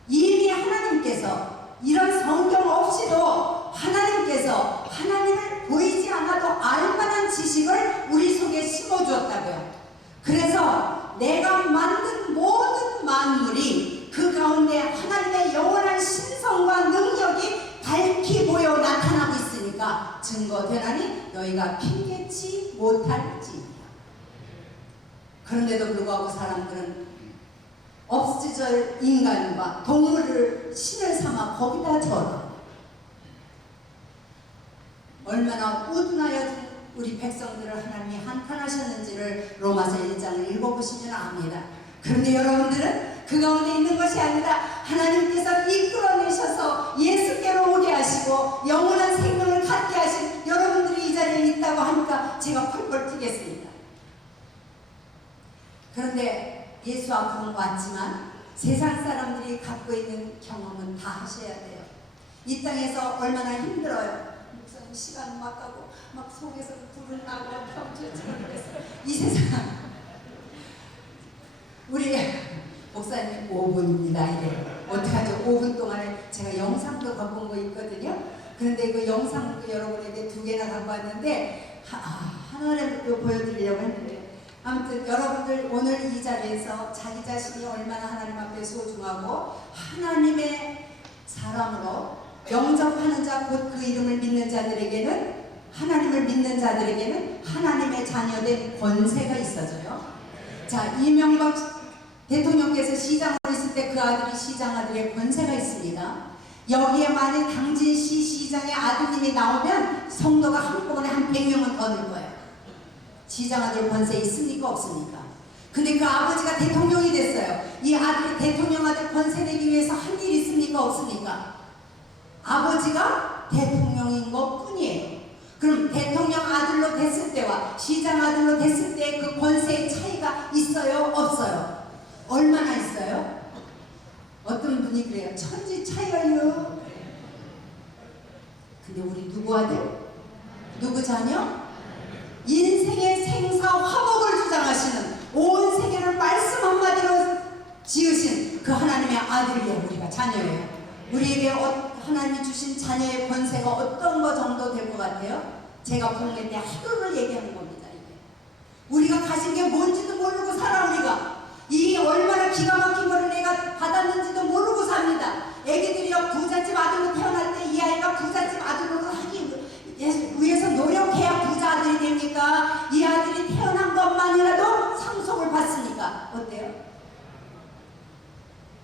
이미 하나님께서 이런 성경 없이도 하나님께서 하나님을 보이지 않아도 알만한 지식을 우리 속에 심어주었다고요. 그래서 내가 만든 모든 만물이 그 가운데 하나님의 영원한 신성과 능력이 밝히 보여 나타나고 있으니까 증거되나니 너희가 핑계치 못할지니라. 그런데도 불구하고 사람들은 없어질 인간과 동물을 신을 삼아 거기다 절어. 얼마나 우둔하여 우리 백성들을 하나님이 한탄하셨는지를 로마서 1장을 읽어보시면 압니다. 그런데 여러분들은 그 가운데 있는 것이 아니라 하나님께서 이끌어내셔서 예수께로 오게 하시고 영원한 생명을 갖게 하신 여러분들이 이 자리에 있다고 하니까 제가 펄펄 뛰겠습니다. 그런데 예수 앞으로 왔지만 세상 사람들이 갖고 있는 경험은 다 하셔야 돼요. 이 땅에서 얼마나 힘들어요. 목사님 시간 막 가고 막 속에서 불은 나고 평소처럼 그랬어요. 이 세상 우리 목사님 5분입니다. 이래 어떡하죠? 5분 동안에 제가 영상도 갖고 온 거 있거든요. 그런데 그 영상도 여러분에게 2개나 갖고 왔는데 하나를 보여드리려고 했는데 아무튼 여러분들 오늘 이 자리에서 자기 자신이 얼마나 하나님 앞에 소중하고 하나님의 사람으로 영접하는 자 곧 그 이름을 믿는 자들에게는 하나님을 믿는 자들에게는 하나님의 자녀된 권세가 있어져요. 자, 이명박 대통령께서 시장으로 있을 때 그 아들이 시장 아들의 권세가 있습니다. 여기에 만약 당진시 시장의 아드님이 나오면 성도가 한꺼번에 한 100명은 더 늘 거예요. 시장 아들 권세 있습니까? 없습니까? 근데 그 아버지가 대통령이 됐어요. 이 아들이 대통령 아들 권세 내기 위해서 한 일 있습니까? 없습니까? 아버지가 대통령인 것 뿐이에요. 그럼 대통령 아들로 됐을 때와 시장 아들로 됐을 때 그 권세의 차이가 있어요? 없어요? 얼마나 있어요? 어떤 분이 그래요. 천지 차이요. 근데 우리 누구 아들? 누구 자녀? 인생의 생사 화복을 주장하시는 온 세계를 말씀 한마디로 지으신 그 하나님의 아들이에요. 우리가 자녀예요. 우리에게 하나님이 주신 자녀의 권세가 어떤 거 정도 될 것 같아요? 제가 복례 때 하루를 얘기하는 겁니다. 이게. 우리가 가진 게 뭔지도 모르고 살아. 우리가 이 얼마나 기가 막힌 거를 내가 받았는지도 모르고 삽니다. 애기들이요 부잣집 아들로 태어날 때 이 아이가 부잣집 아들로 하기 위해서 노력해야 부자 아들이 됩니까? 이 아들이 태어난 것만이라도 상속을 받습니까? 어때요?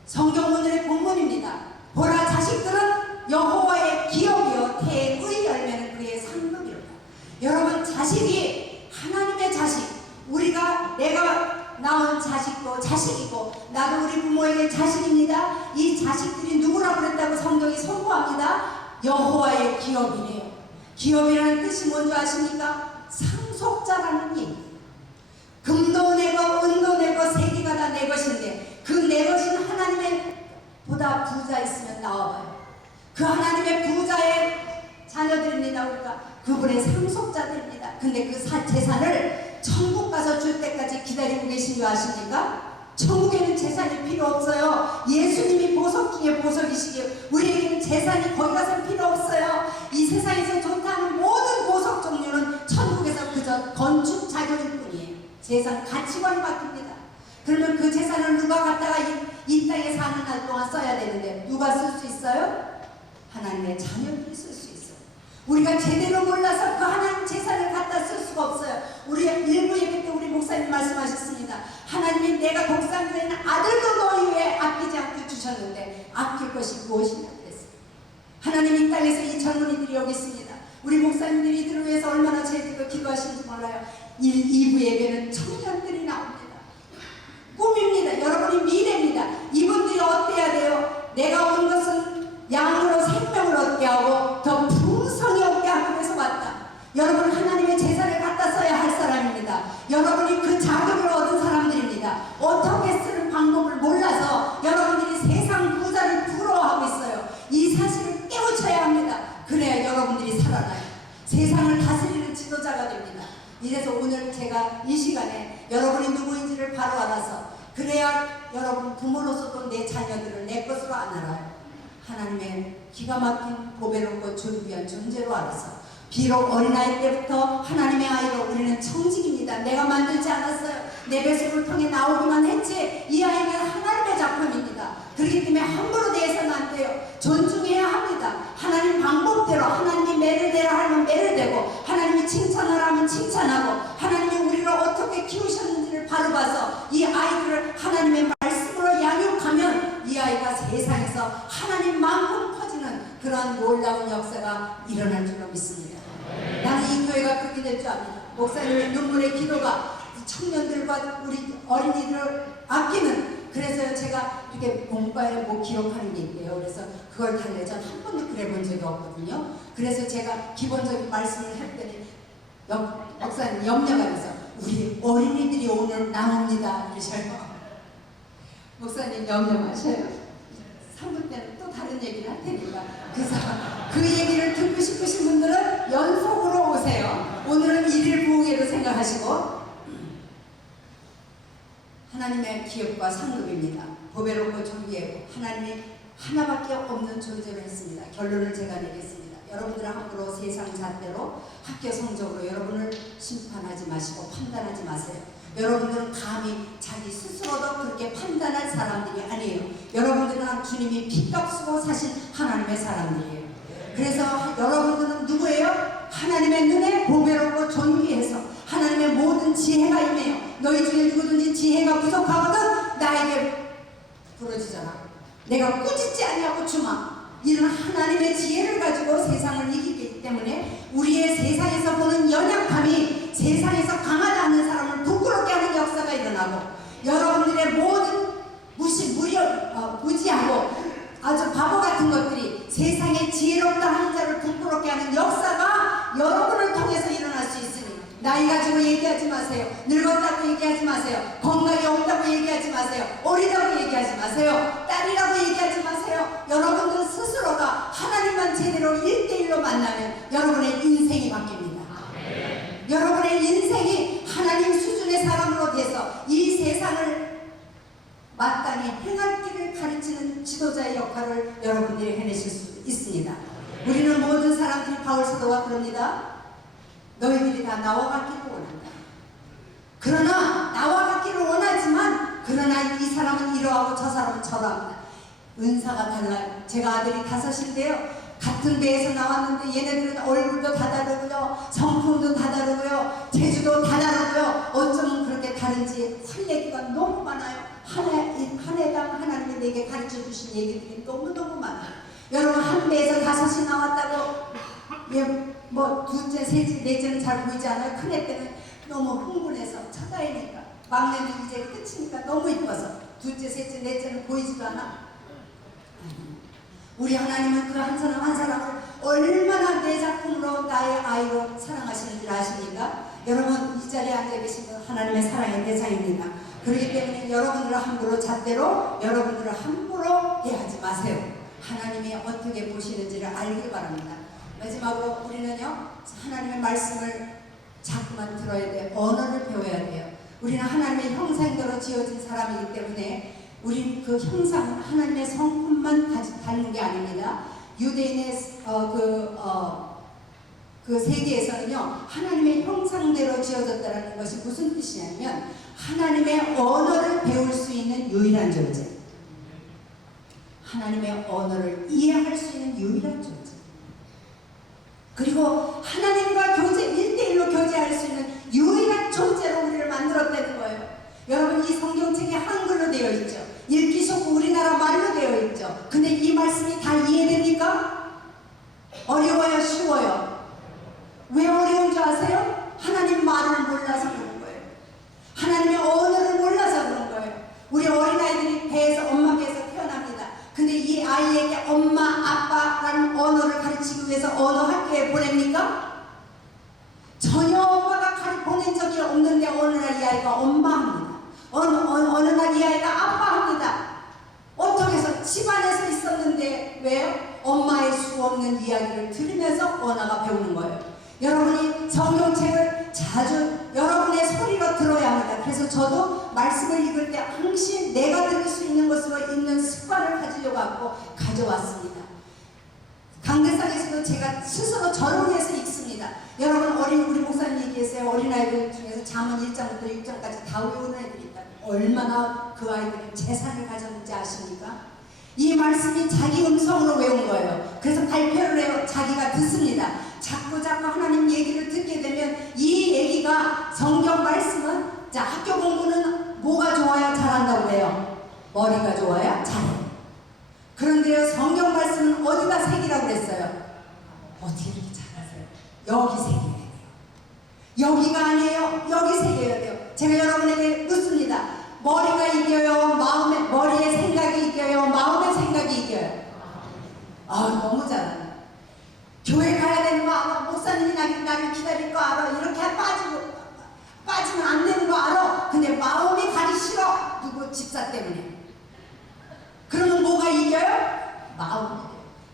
성경 오늘의 본문입니다. 보라 자식들은 여호와의 기업이요 태의 열매는 그의 상급이로다. 여러분 자식이 하나님의 자식, 우리가 내가 낳은 자식도 자식이고 나도 우리 부모에게 자식입니다. 이 자식들이 누구라고 그랬다고 성경이 선포합니다. 여호와의 기업이래요. 기업이라는 뜻이 뭔지 아십니까? 상속자라는 얘기. 금도 내 것, 은도 내 것, 세계가 다 내 것인데 그 내 것인 하나님의 보다 부자 있으면 나와봐요. 그 하나님의 부자의 자녀들입니다. 우리가 그분의 상속자들입니다. 근데 그 재산을 천국 가서 줄 때까지 기다리고 계신 줄 아십니까? 천국에는 재산이 필요 없어요. 예수님이 보석 중에 보석이시기에 우리에게는 재산이 거기 가서 필요 없어요. 이 세상에서 좋다는 모든 보석 종류는 천국에서 그저 건축 자료일 뿐이에요. 재산 가치관이 바뀝니다. 그러면 그 재산을 누가 갖다가 이 땅에 사는 날 동안 써야 되는데 누가 쓸 수 있어요? 하나님의 자녀들이 쓸 수 있어요. 우리가 제대로 몰라서 그 하나님 재산을 갖다 쓸 수가 없어요. 우리 일부 예배 때 우리 목사님 말씀하셨습니다. 하나님이 내가 독생자인 아들도 너희 위해 아끼지 않고 주셨는데 아낄 것이 무엇이냐 그랬어요. 하나님 이 땅에서 이 젊은이들이 여기 있습니다. 우리 목사님들이 이들을 위해서 얼마나 저희들과 기도하시는지 몰라요. 2부 예배는 청년들이 나옵니다. 꿈입니다. 여러분이 미래입니다. 이분들이 어때야 돼요? 내가 온 것은 양으로 생명을 얻게 하고 더 풍성히 얻게 하기 위해서 왔다. 여러분 하나님의 재산을 갖다 써야 할 사람입니다. 여러분이 그 자격을 얻은 사람들입니다. 어떻게 쓰는 방법을 몰라서 여러분들이 세상 부자를 부러워하고 있어요. 이 사실을 깨우쳐야 합니다. 그래야 여러분들이 살아나요. 세상을 다스리는 지도자가 됩니다. 이래서 오늘 제가 이 시간에 여러분이 누구인지를 바로 알아서 그래야 여러분 부모로서도 내 자녀들을 내 것으로 안 알아요. 하나님의 기가 막힌 보배롭고 존귀한 존재로 알아서 비록 어린아이 때부터 하나님의 아이로 우리는 청직입니다. 내가 만들지 않았어요. 내 뱃속을 통해 나오기만 했지 이 아이는 하나님의 작품입니다. 그렇기 때문에 함부로 대해서는 안 돼요. 존중해야 합니다. 하나님 방법대로 하나님이 매를 대라 하면 매를 대고 하나님이 칭찬하라 하면 칭찬하고 하나님이 우리를 어떻게 키우셨는지를 바로 봐서 이 아이들을 하나님의 말씀으로 양육하면 이 아이가 세상에서 하나님만큼 커지는 그런 놀라운 역사가 일어날 줄로 믿습니다. 나는 이 교회가 그렇게 될 줄 압니다. 목사님의 눈물의 기도가 청년들과 우리 어린이들을 아끼는 그래서 제가 이렇게 공과에 뭐 기록하는 게 있대요. 그래서 그걸 달래전 한 번도 그래 본 적이 없거든요. 그래서 제가 기본적인 말씀을 했더니 목사님 염려가 돼서 우리 어린이들이 오늘 나옵니다. 이러셔요. 목사님 염려 마셔요. 3분 때는 또 다른 얘기를 할 테니까. 그래서 그 얘기를 듣고 싶으신 분들은 연속으로 오세요. 오늘은 1일 부흥회로 생각하시고 하나님의 기업과 상급입니다. 보배롭고 존귀하고 하나님이 하나밖에 없는 존재로 했습니다. 결론을 제가 내겠습니다. 여러분들은 함부로 세상 잣대로 학교 성적으로 여러분을 심판하지 마시고 판단하지 마세요. 여러분들은 감히 자기 스스로도 그렇게 판단할 사람들이 아니에요. 여러분들은 주님이 피값 쓰고 사신 하나님의 사람들이에요. 그래서 여러분들은 누구예요? 하나님의 눈에 보배롭고 존귀해서 하나님의 모든 지혜가 임해요. 너희 중에 누구든지 지혜가 부족하거든 나에게 부르짖어라. 내가 꾸짖지 아니하고 주마. 이런 하나님의 지혜를 가지고 세상을 이기기 때문에 우리의 세상에서 보는 연약함이 세상에서 강하지 않는 사람을 부끄럽게 하는 역사가 일어나고 여러분들의 모든 무지하고 아주 바보 같은 것들이 세상에 지혜롭다 하는 자를 부끄럽게 하는 역사가 여러분을 통해서 일어날 수 있으니 나이 가지고 얘기하지 마세요. 늙었다고 얘기하지 마세요. 건강이 없다고 얘기하지 마세요. 어리다고 얘기하지 마세요. 딸이라고 얘기하지 마세요. 여러분들 스스로가 하나님만 제대로 1대1로 만나면 여러분의 인생이 바뀝니다. 여러분의 인생이 하나님 수준의 사람으로 돼서 이 세상을 마땅히 행할 길을 가르치는 지도자의 역할을 여러분들이 해내실 수 있습니다. 우리는 모든 사람들이 바울 사도가 그럽니다. 너희들이 다 나와 같기를 원한다. 그러나 나와 같기를 원하지만 그러나 이 사람은 이러하고 저 사람은 저러합니다. 은사가 달라요. 제가 아들이 5인데요. 같은 배에서 나왔는데 얘네들은 얼굴도 다 다르고요. 성품도 다 다르고요. 재주도 다 다르고요. 어쩌면 그렇게 다른지 할 얘기가 너무 많아요. 한 해당 하나님이 내게 가르쳐 주신 얘기들이 너무너무 많아요. 여러분 한 배에서 5이 나왔다고 뭐 둘째, 셋째, 넷째는 잘 보이지 않아요. 큰애 때는 너무 흥분해서 쳐다니니까 막내는 이제 끝이니까 너무 이뻐서 둘째, 셋째, 넷째는 보이지도 않아. 우리 하나님은 그 한 사람 한 사람을 얼마나 내 작품으로 나의 아이로 사랑하시는 줄 아십니까? 여러분 이 자리에 앉아 계신 분 하나님의 사랑의 대상입니다. 그렇기 때문에 여러분들을 함부로 잣대로 여러분들을 함부로 대하지 마세요. 하나님이 어떻게 보시는지를 알길 바랍니다. 마지막으로 우리는요 하나님의 말씀을 자꾸만 들어야 돼요. 언어를 배워야 돼요. 우리는 하나님의 형상대로 지어진 사람이기 때문에 우리 그 형상은 하나님의 성품만 닮는 게 아닙니다. 유대인의 그 세계에서는요 하나님의 형상대로 지어졌다는 것이 무슨 뜻이냐면 하나님의 언어를 배울 수 있는 유일한 존재, 하나님의 언어를 이해할 수 있는 유일한 존재, 그리고 하나님과 1대1로 교제할 수 있는 유일한 존재로 우리를 만들었다는 거예요. 여러분 이 성경책에 한글로 되어 있죠. 읽기 쉽고 우리나라 말로 되어 있죠. 근데 이 말씀이 다 이해됩니까? 어려워요? 쉬워요? 왜 어려운 줄 아세요? 하나님 말을 몰라서 그런 거예요. 하나님의 언어를 몰라서 그런 거예요. 우리 어린아이들이 배에서 엄마 배에서 태어납니다. 근데 이 아이에게 엄마, 아빠라는 언어를 가르치기 위해서 언어 학교에 보냅니까? 전혀 엄마가 보낸 적이 없는데 어느 날 이 아이가 엄마 합니다. 어느 날 이 아이가 아빠 합니다. 어떻게 해서 집안에서 있었는데 왜요? 엄마의 수 없는 이야기를 들으면서 언어가 배우는 거예요. 여러분이 성경책을 자주 여러분의 소리로 들어야 합니다. 그래서 저도 말씀을 읽을 때 항상 내가 들을 수 있는 것으로 읽는 습관을 가지려고 하고 가져왔습니다. 강대상에서도 제가 스스로 저를 위해서 읽습니다. 여러분 우리 목사님 얘기했어요. 어린아이들 중에서 잠언 1장부터 6장까지 다 외우는 애들이 있다. 얼마나 그 아이들이 재산을 가졌는지 아십니까? 이 말씀이 자기 음성으로 외운 거예요. 그래서 발표를 해요. 자기가 듣습니다. 자꾸 하나님 얘기를 듣게 되면 이 얘기가 성경 말씀은 자 학교 공부는 뭐가 좋아야 잘한다고 그래요? 머리가 좋아야 잘해. 그런데요 성경 말씀은 어디다 새기라고 그랬어요? 어떻게 이렇게 잘하세요? 여기 새겨야 돼요. 여기가 아니에요. 여기 새겨야 돼요. 제가 여러분에게 묻습니다. 머리가 이겨요? 머리의 생각이 이겨요? 마음의 생각이 이겨요? 아 너무 잘하네. 교회 가야 되는 거 알아. 목사님이 나를 기다릴 거 알아. 이렇게 빠지면 안 되는 거 알아. 근데 마음이 가기 싫어. 누구 집사 때문에. 그러면 뭐가 이겨요? 마음이.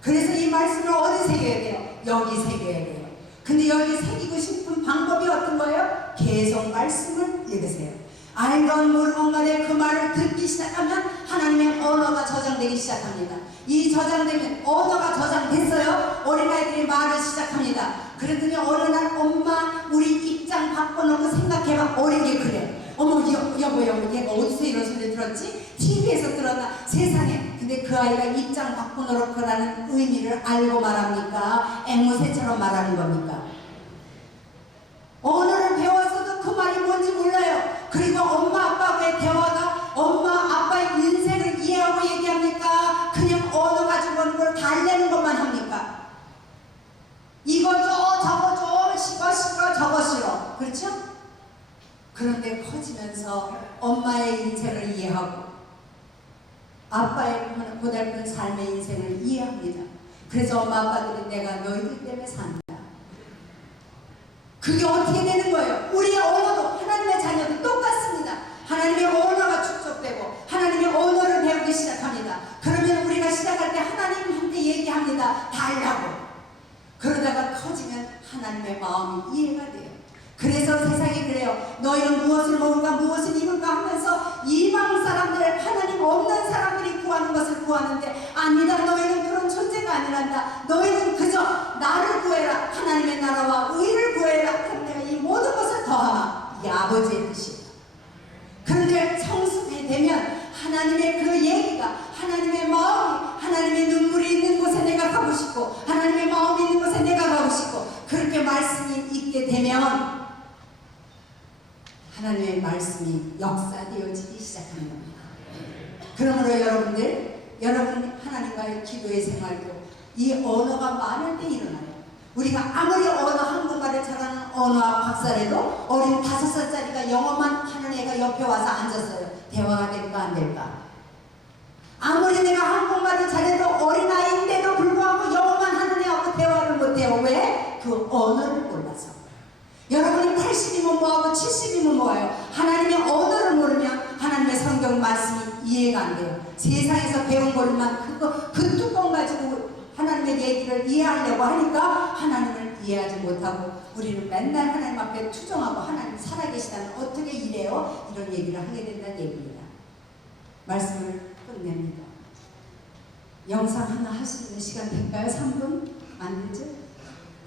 그래서 이 말씀을 어디 새겨야 돼요? 여기 새겨야 돼요. 근데 여기 새기고 싶은 방법이 어떤 거예요? 계속 말씀을 읽으세요. 알건 모르건 간에 그 말을 듣기 시작하면 하나님의 언어가 저장되기 시작합니다. 이 저장되면 언어가 저장됐어요. 어린아이들이 말을 시작합니다. 그러더니 어느 날 엄마 우리 입장 바꿔놓고 생각해봐. 어린 게 그래. 어머 여보 얘가 어디서 이런 소리 들었지? TV에서 들었나? 세상에. 근데 그 아이가 입장 바꿔놓고라는 의미를 알고 말합니까? 앵무새처럼 말하는 겁니까? 언어를 배웠어도 그 말이 뭔지 몰라요. 그리고 엄마 아빠의 대화가 엄마 아빠의 인생을 이해하고 얘기합니까? 그냥 언어 가지고 오는 걸 달래는 것만 합니까? 이거 줘 저거 줘 이거 싫어 저거 싫어. 그렇죠? 그런데 커지면서 엄마의 인생을 이해하고 아빠의 고달픈 삶의 인생을 이해합니다. 그래서 엄마 아빠들이 내가 너희들 때문에 산다. 그게 어떻게 되는 거예요? 우리의 언어도 하나님의 자녀도 똑같습니다. 하나님의 언어가 축적되고 하나님의 언어를 배우기 시작합니다. 그러면 우리가 시작할 때 하나님한테 얘기합니다. 달라고. 그러다가 커지면 하나님의 마음이 이해가 돼요. 그래서 세상이 그래요. 너희는 무엇을 먹을까 무엇을 입을까 하면서 이방 사람들 하나님 없는 사람들이 구하는 것을 구하는데 아니다. 너희는 그런 존재가 아니란다. 너희는 그저 나를 구해라. 하나님의 나라와 의를 구해라. 그럼 내가 이 모든 것을 더하마. 이게 아버지의 뜻이에요. 그런데 성숙해 되면 하나님의 그 얘기가 하나님의 마음이 하나님의 눈물이 있는 곳에 내가 가고 싶고 하나님의 마음이 있는 곳에 내가 가고 싶고 그렇게 말씀이 있게 되면 하나님의 말씀이 역사되어지기 시작하는 겁니다. 그러므로 여러분 하나님과의 기도의 생활도 이 언어가 많을 때 일어나요. 우리가 아무리 한국말을 잘하는 언어학 박사라도 어린 5살짜리가 영어만 하는 애가 옆에 와서 앉았어요. 대화가 될까 안 될까? 아무리 내가 한국말을 잘해도 어린아이인데도 불구하고 영어만 하는 애하고 대화를 못해요. 왜? 그 언어를 몰라서. 여러분이 80이면 뭐하고 70이면 뭐예요? 하나님의 언어를 모르면 하나님의 성경 말씀이 이해가 안 돼요. 세상에서 배운 것만 그 뚜껑 가지고 하나님의 얘기를 이해하려고 하니까 하나님을 이해하지 못하고 우리는 맨날 하나님 앞에 투정하고 하나님 살아계시다면 어떻게 이래요? 이런 얘기를 하게 된다는 얘기입니다. 말씀을 끝냅니다. 영상 하나 할 수 있는 시간 될까요? 3분? 안 되죠?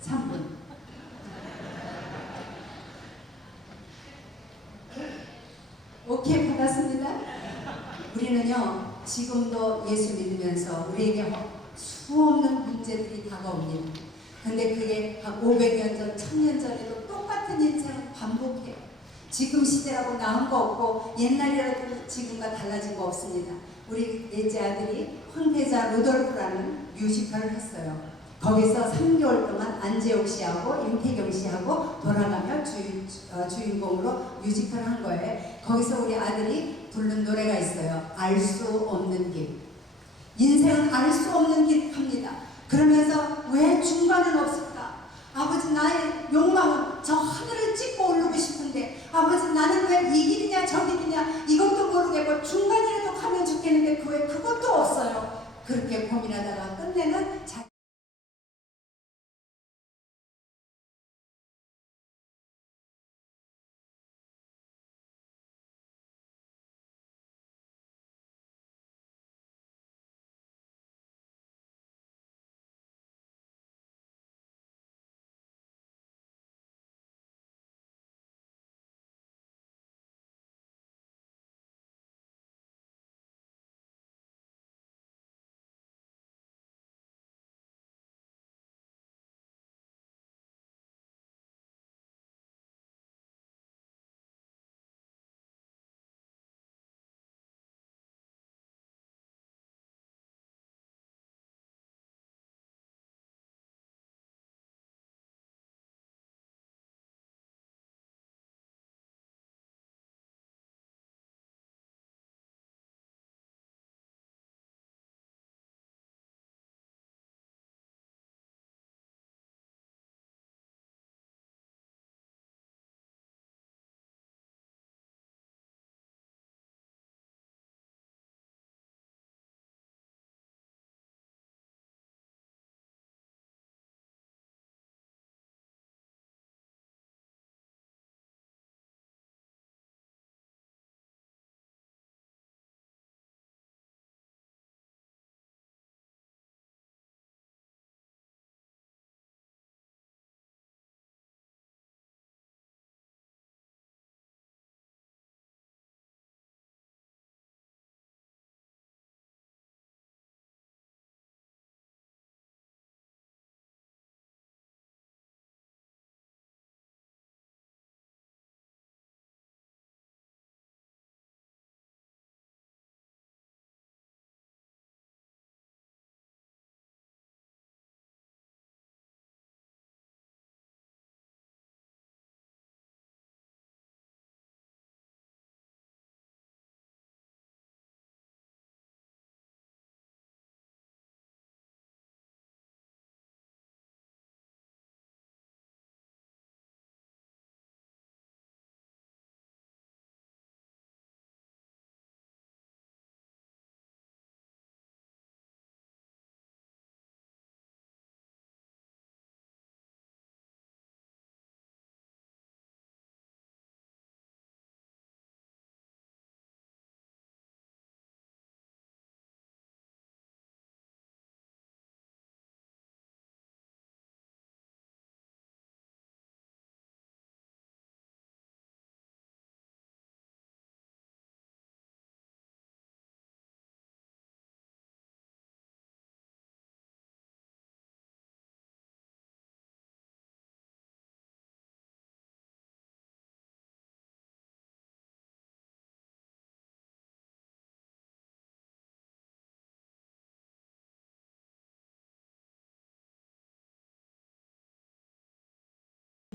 3분. 오케이 받았습니다. 우리는요 지금도 예수 믿으면서 우리에게 수없는 문제들이 다가옵니다. 근데 그게 한 500년 전, 1000년 전에도 똑같은 인생을 반복해요. 지금 시대라고 나은 거 없고 옛날이라도 지금과 달라진 거 없습니다. 우리 넷째 아들이 황태자 루돌프라는 뮤지컬을 했어요. 거기서 3개월 동안 안재욱 씨하고 임태경 씨하고 돌아가며 주인공으로 뮤지컬을 한 거예요. 거기서 우리 아들이 부른 노래가 있어요. 알 수 없는 길. 인생은 알 수 없는 길 합니다. 그러면서 왜 중간은 없을까? 아버지 나의 욕망은 저 하늘을 찍고 오르고 싶은데 아버지 나는 왜 이 길이냐 저 길이냐 이것도 모르겠고 중간이라도 가면 좋겠는데 왜 그것도 없어요. 그렇게 고민하다가 끝내는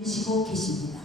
계시고 계십니다.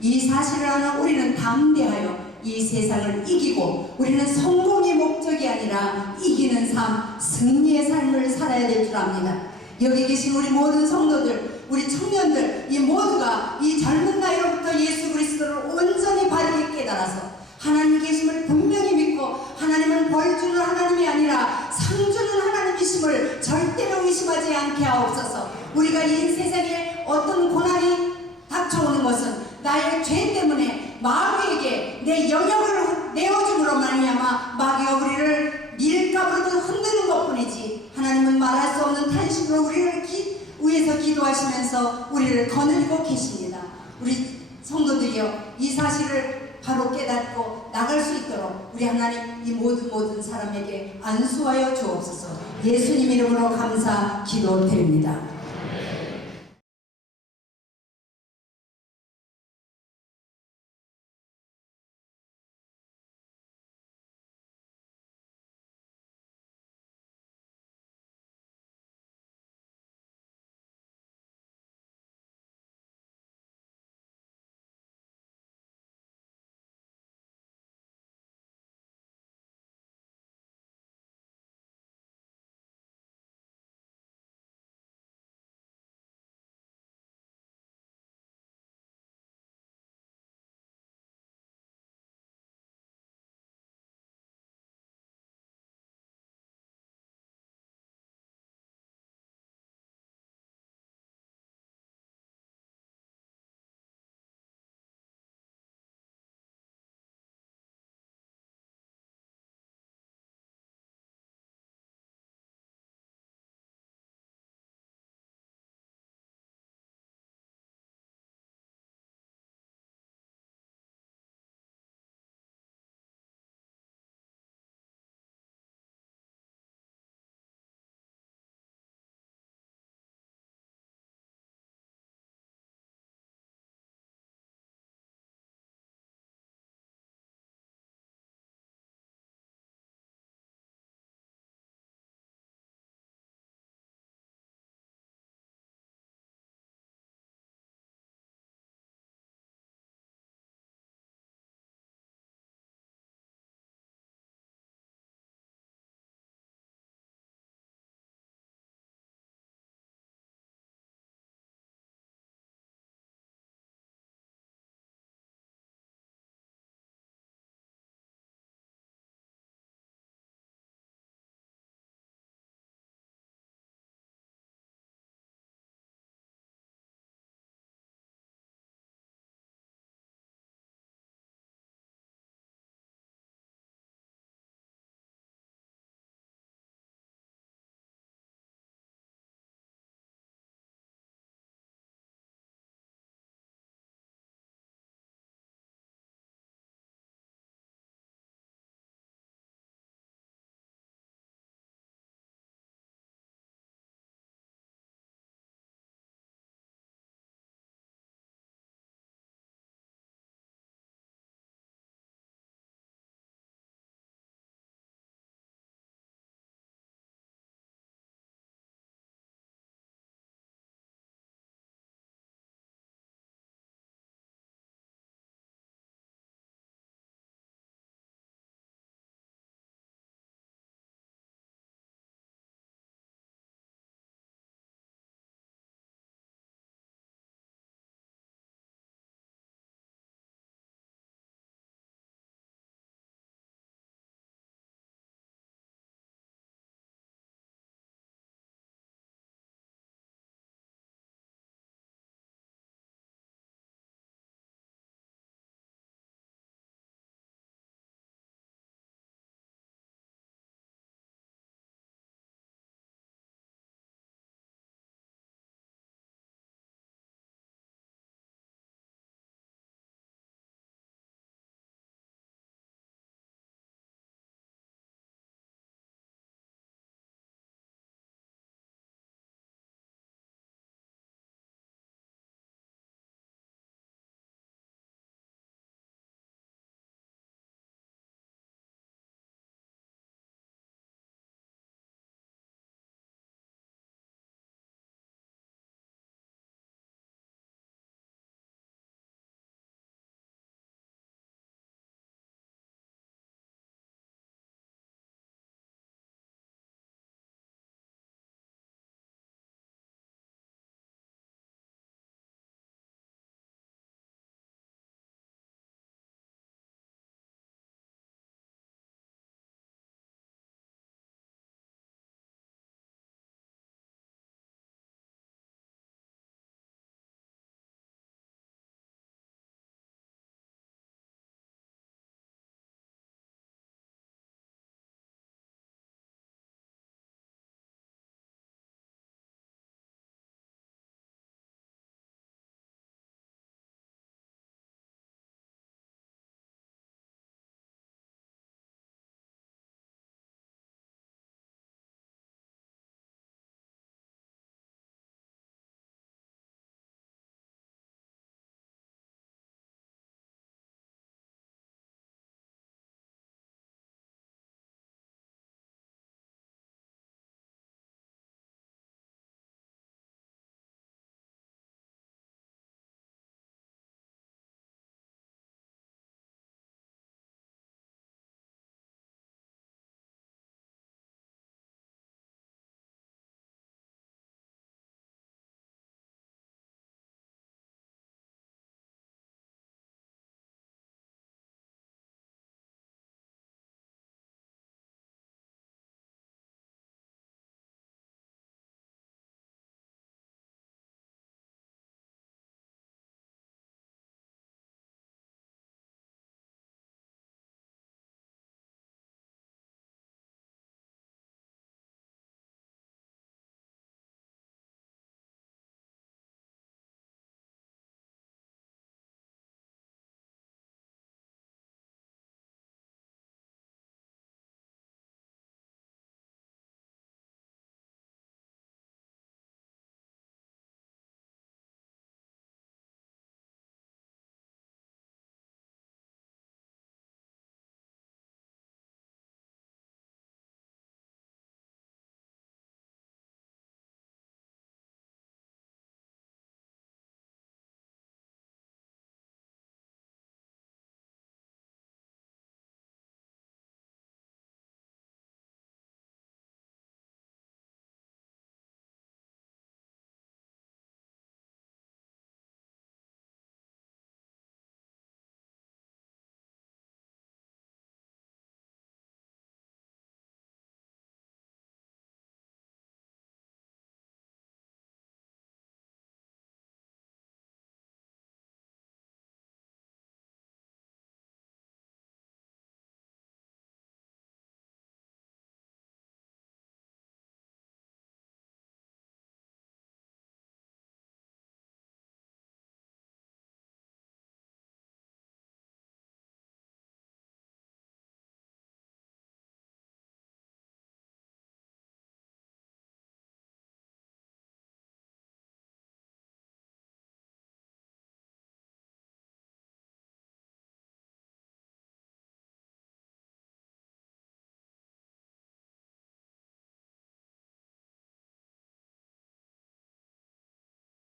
이 사실을 아는 우리는 담대하여 이 세상을 이기고 우리는 성공이 목적이 아니라 이기는 삶, 승리의 삶을 살아야 될 줄 압니다. 여기 계신 우리 모든 성도들, 우리 청년들, 이 모두가 이 젊은 나이로부터 예수 그리스도를 온전히 바르게 깨달아서 하나님 계심을 분명히 믿고 하나님은 벌 주는 하나님이 아니라 상 주는 하나님이심을 절대로 의심하지 않게 하옵소서. 우리가 이 세상에 어떤 고난이 닥쳐오는 것은 나의 죄 때문에 마귀에게 내 영역을 내어줌으로 말미암아 마귀가 우리를 밀가부르듯 흔드는 것뿐이지 하나님은 말할 수 없는 탄식으로 우리를 위해서 기도하시면서 우리를 거느리고 계십니다. 우리 성도들이여 이 사실을 바로 깨닫고 나갈 수 있도록 우리 하나님 이 모든 사람에게 안수하여 주옵소서. 예수님 이름으로 감사 기도드립니다.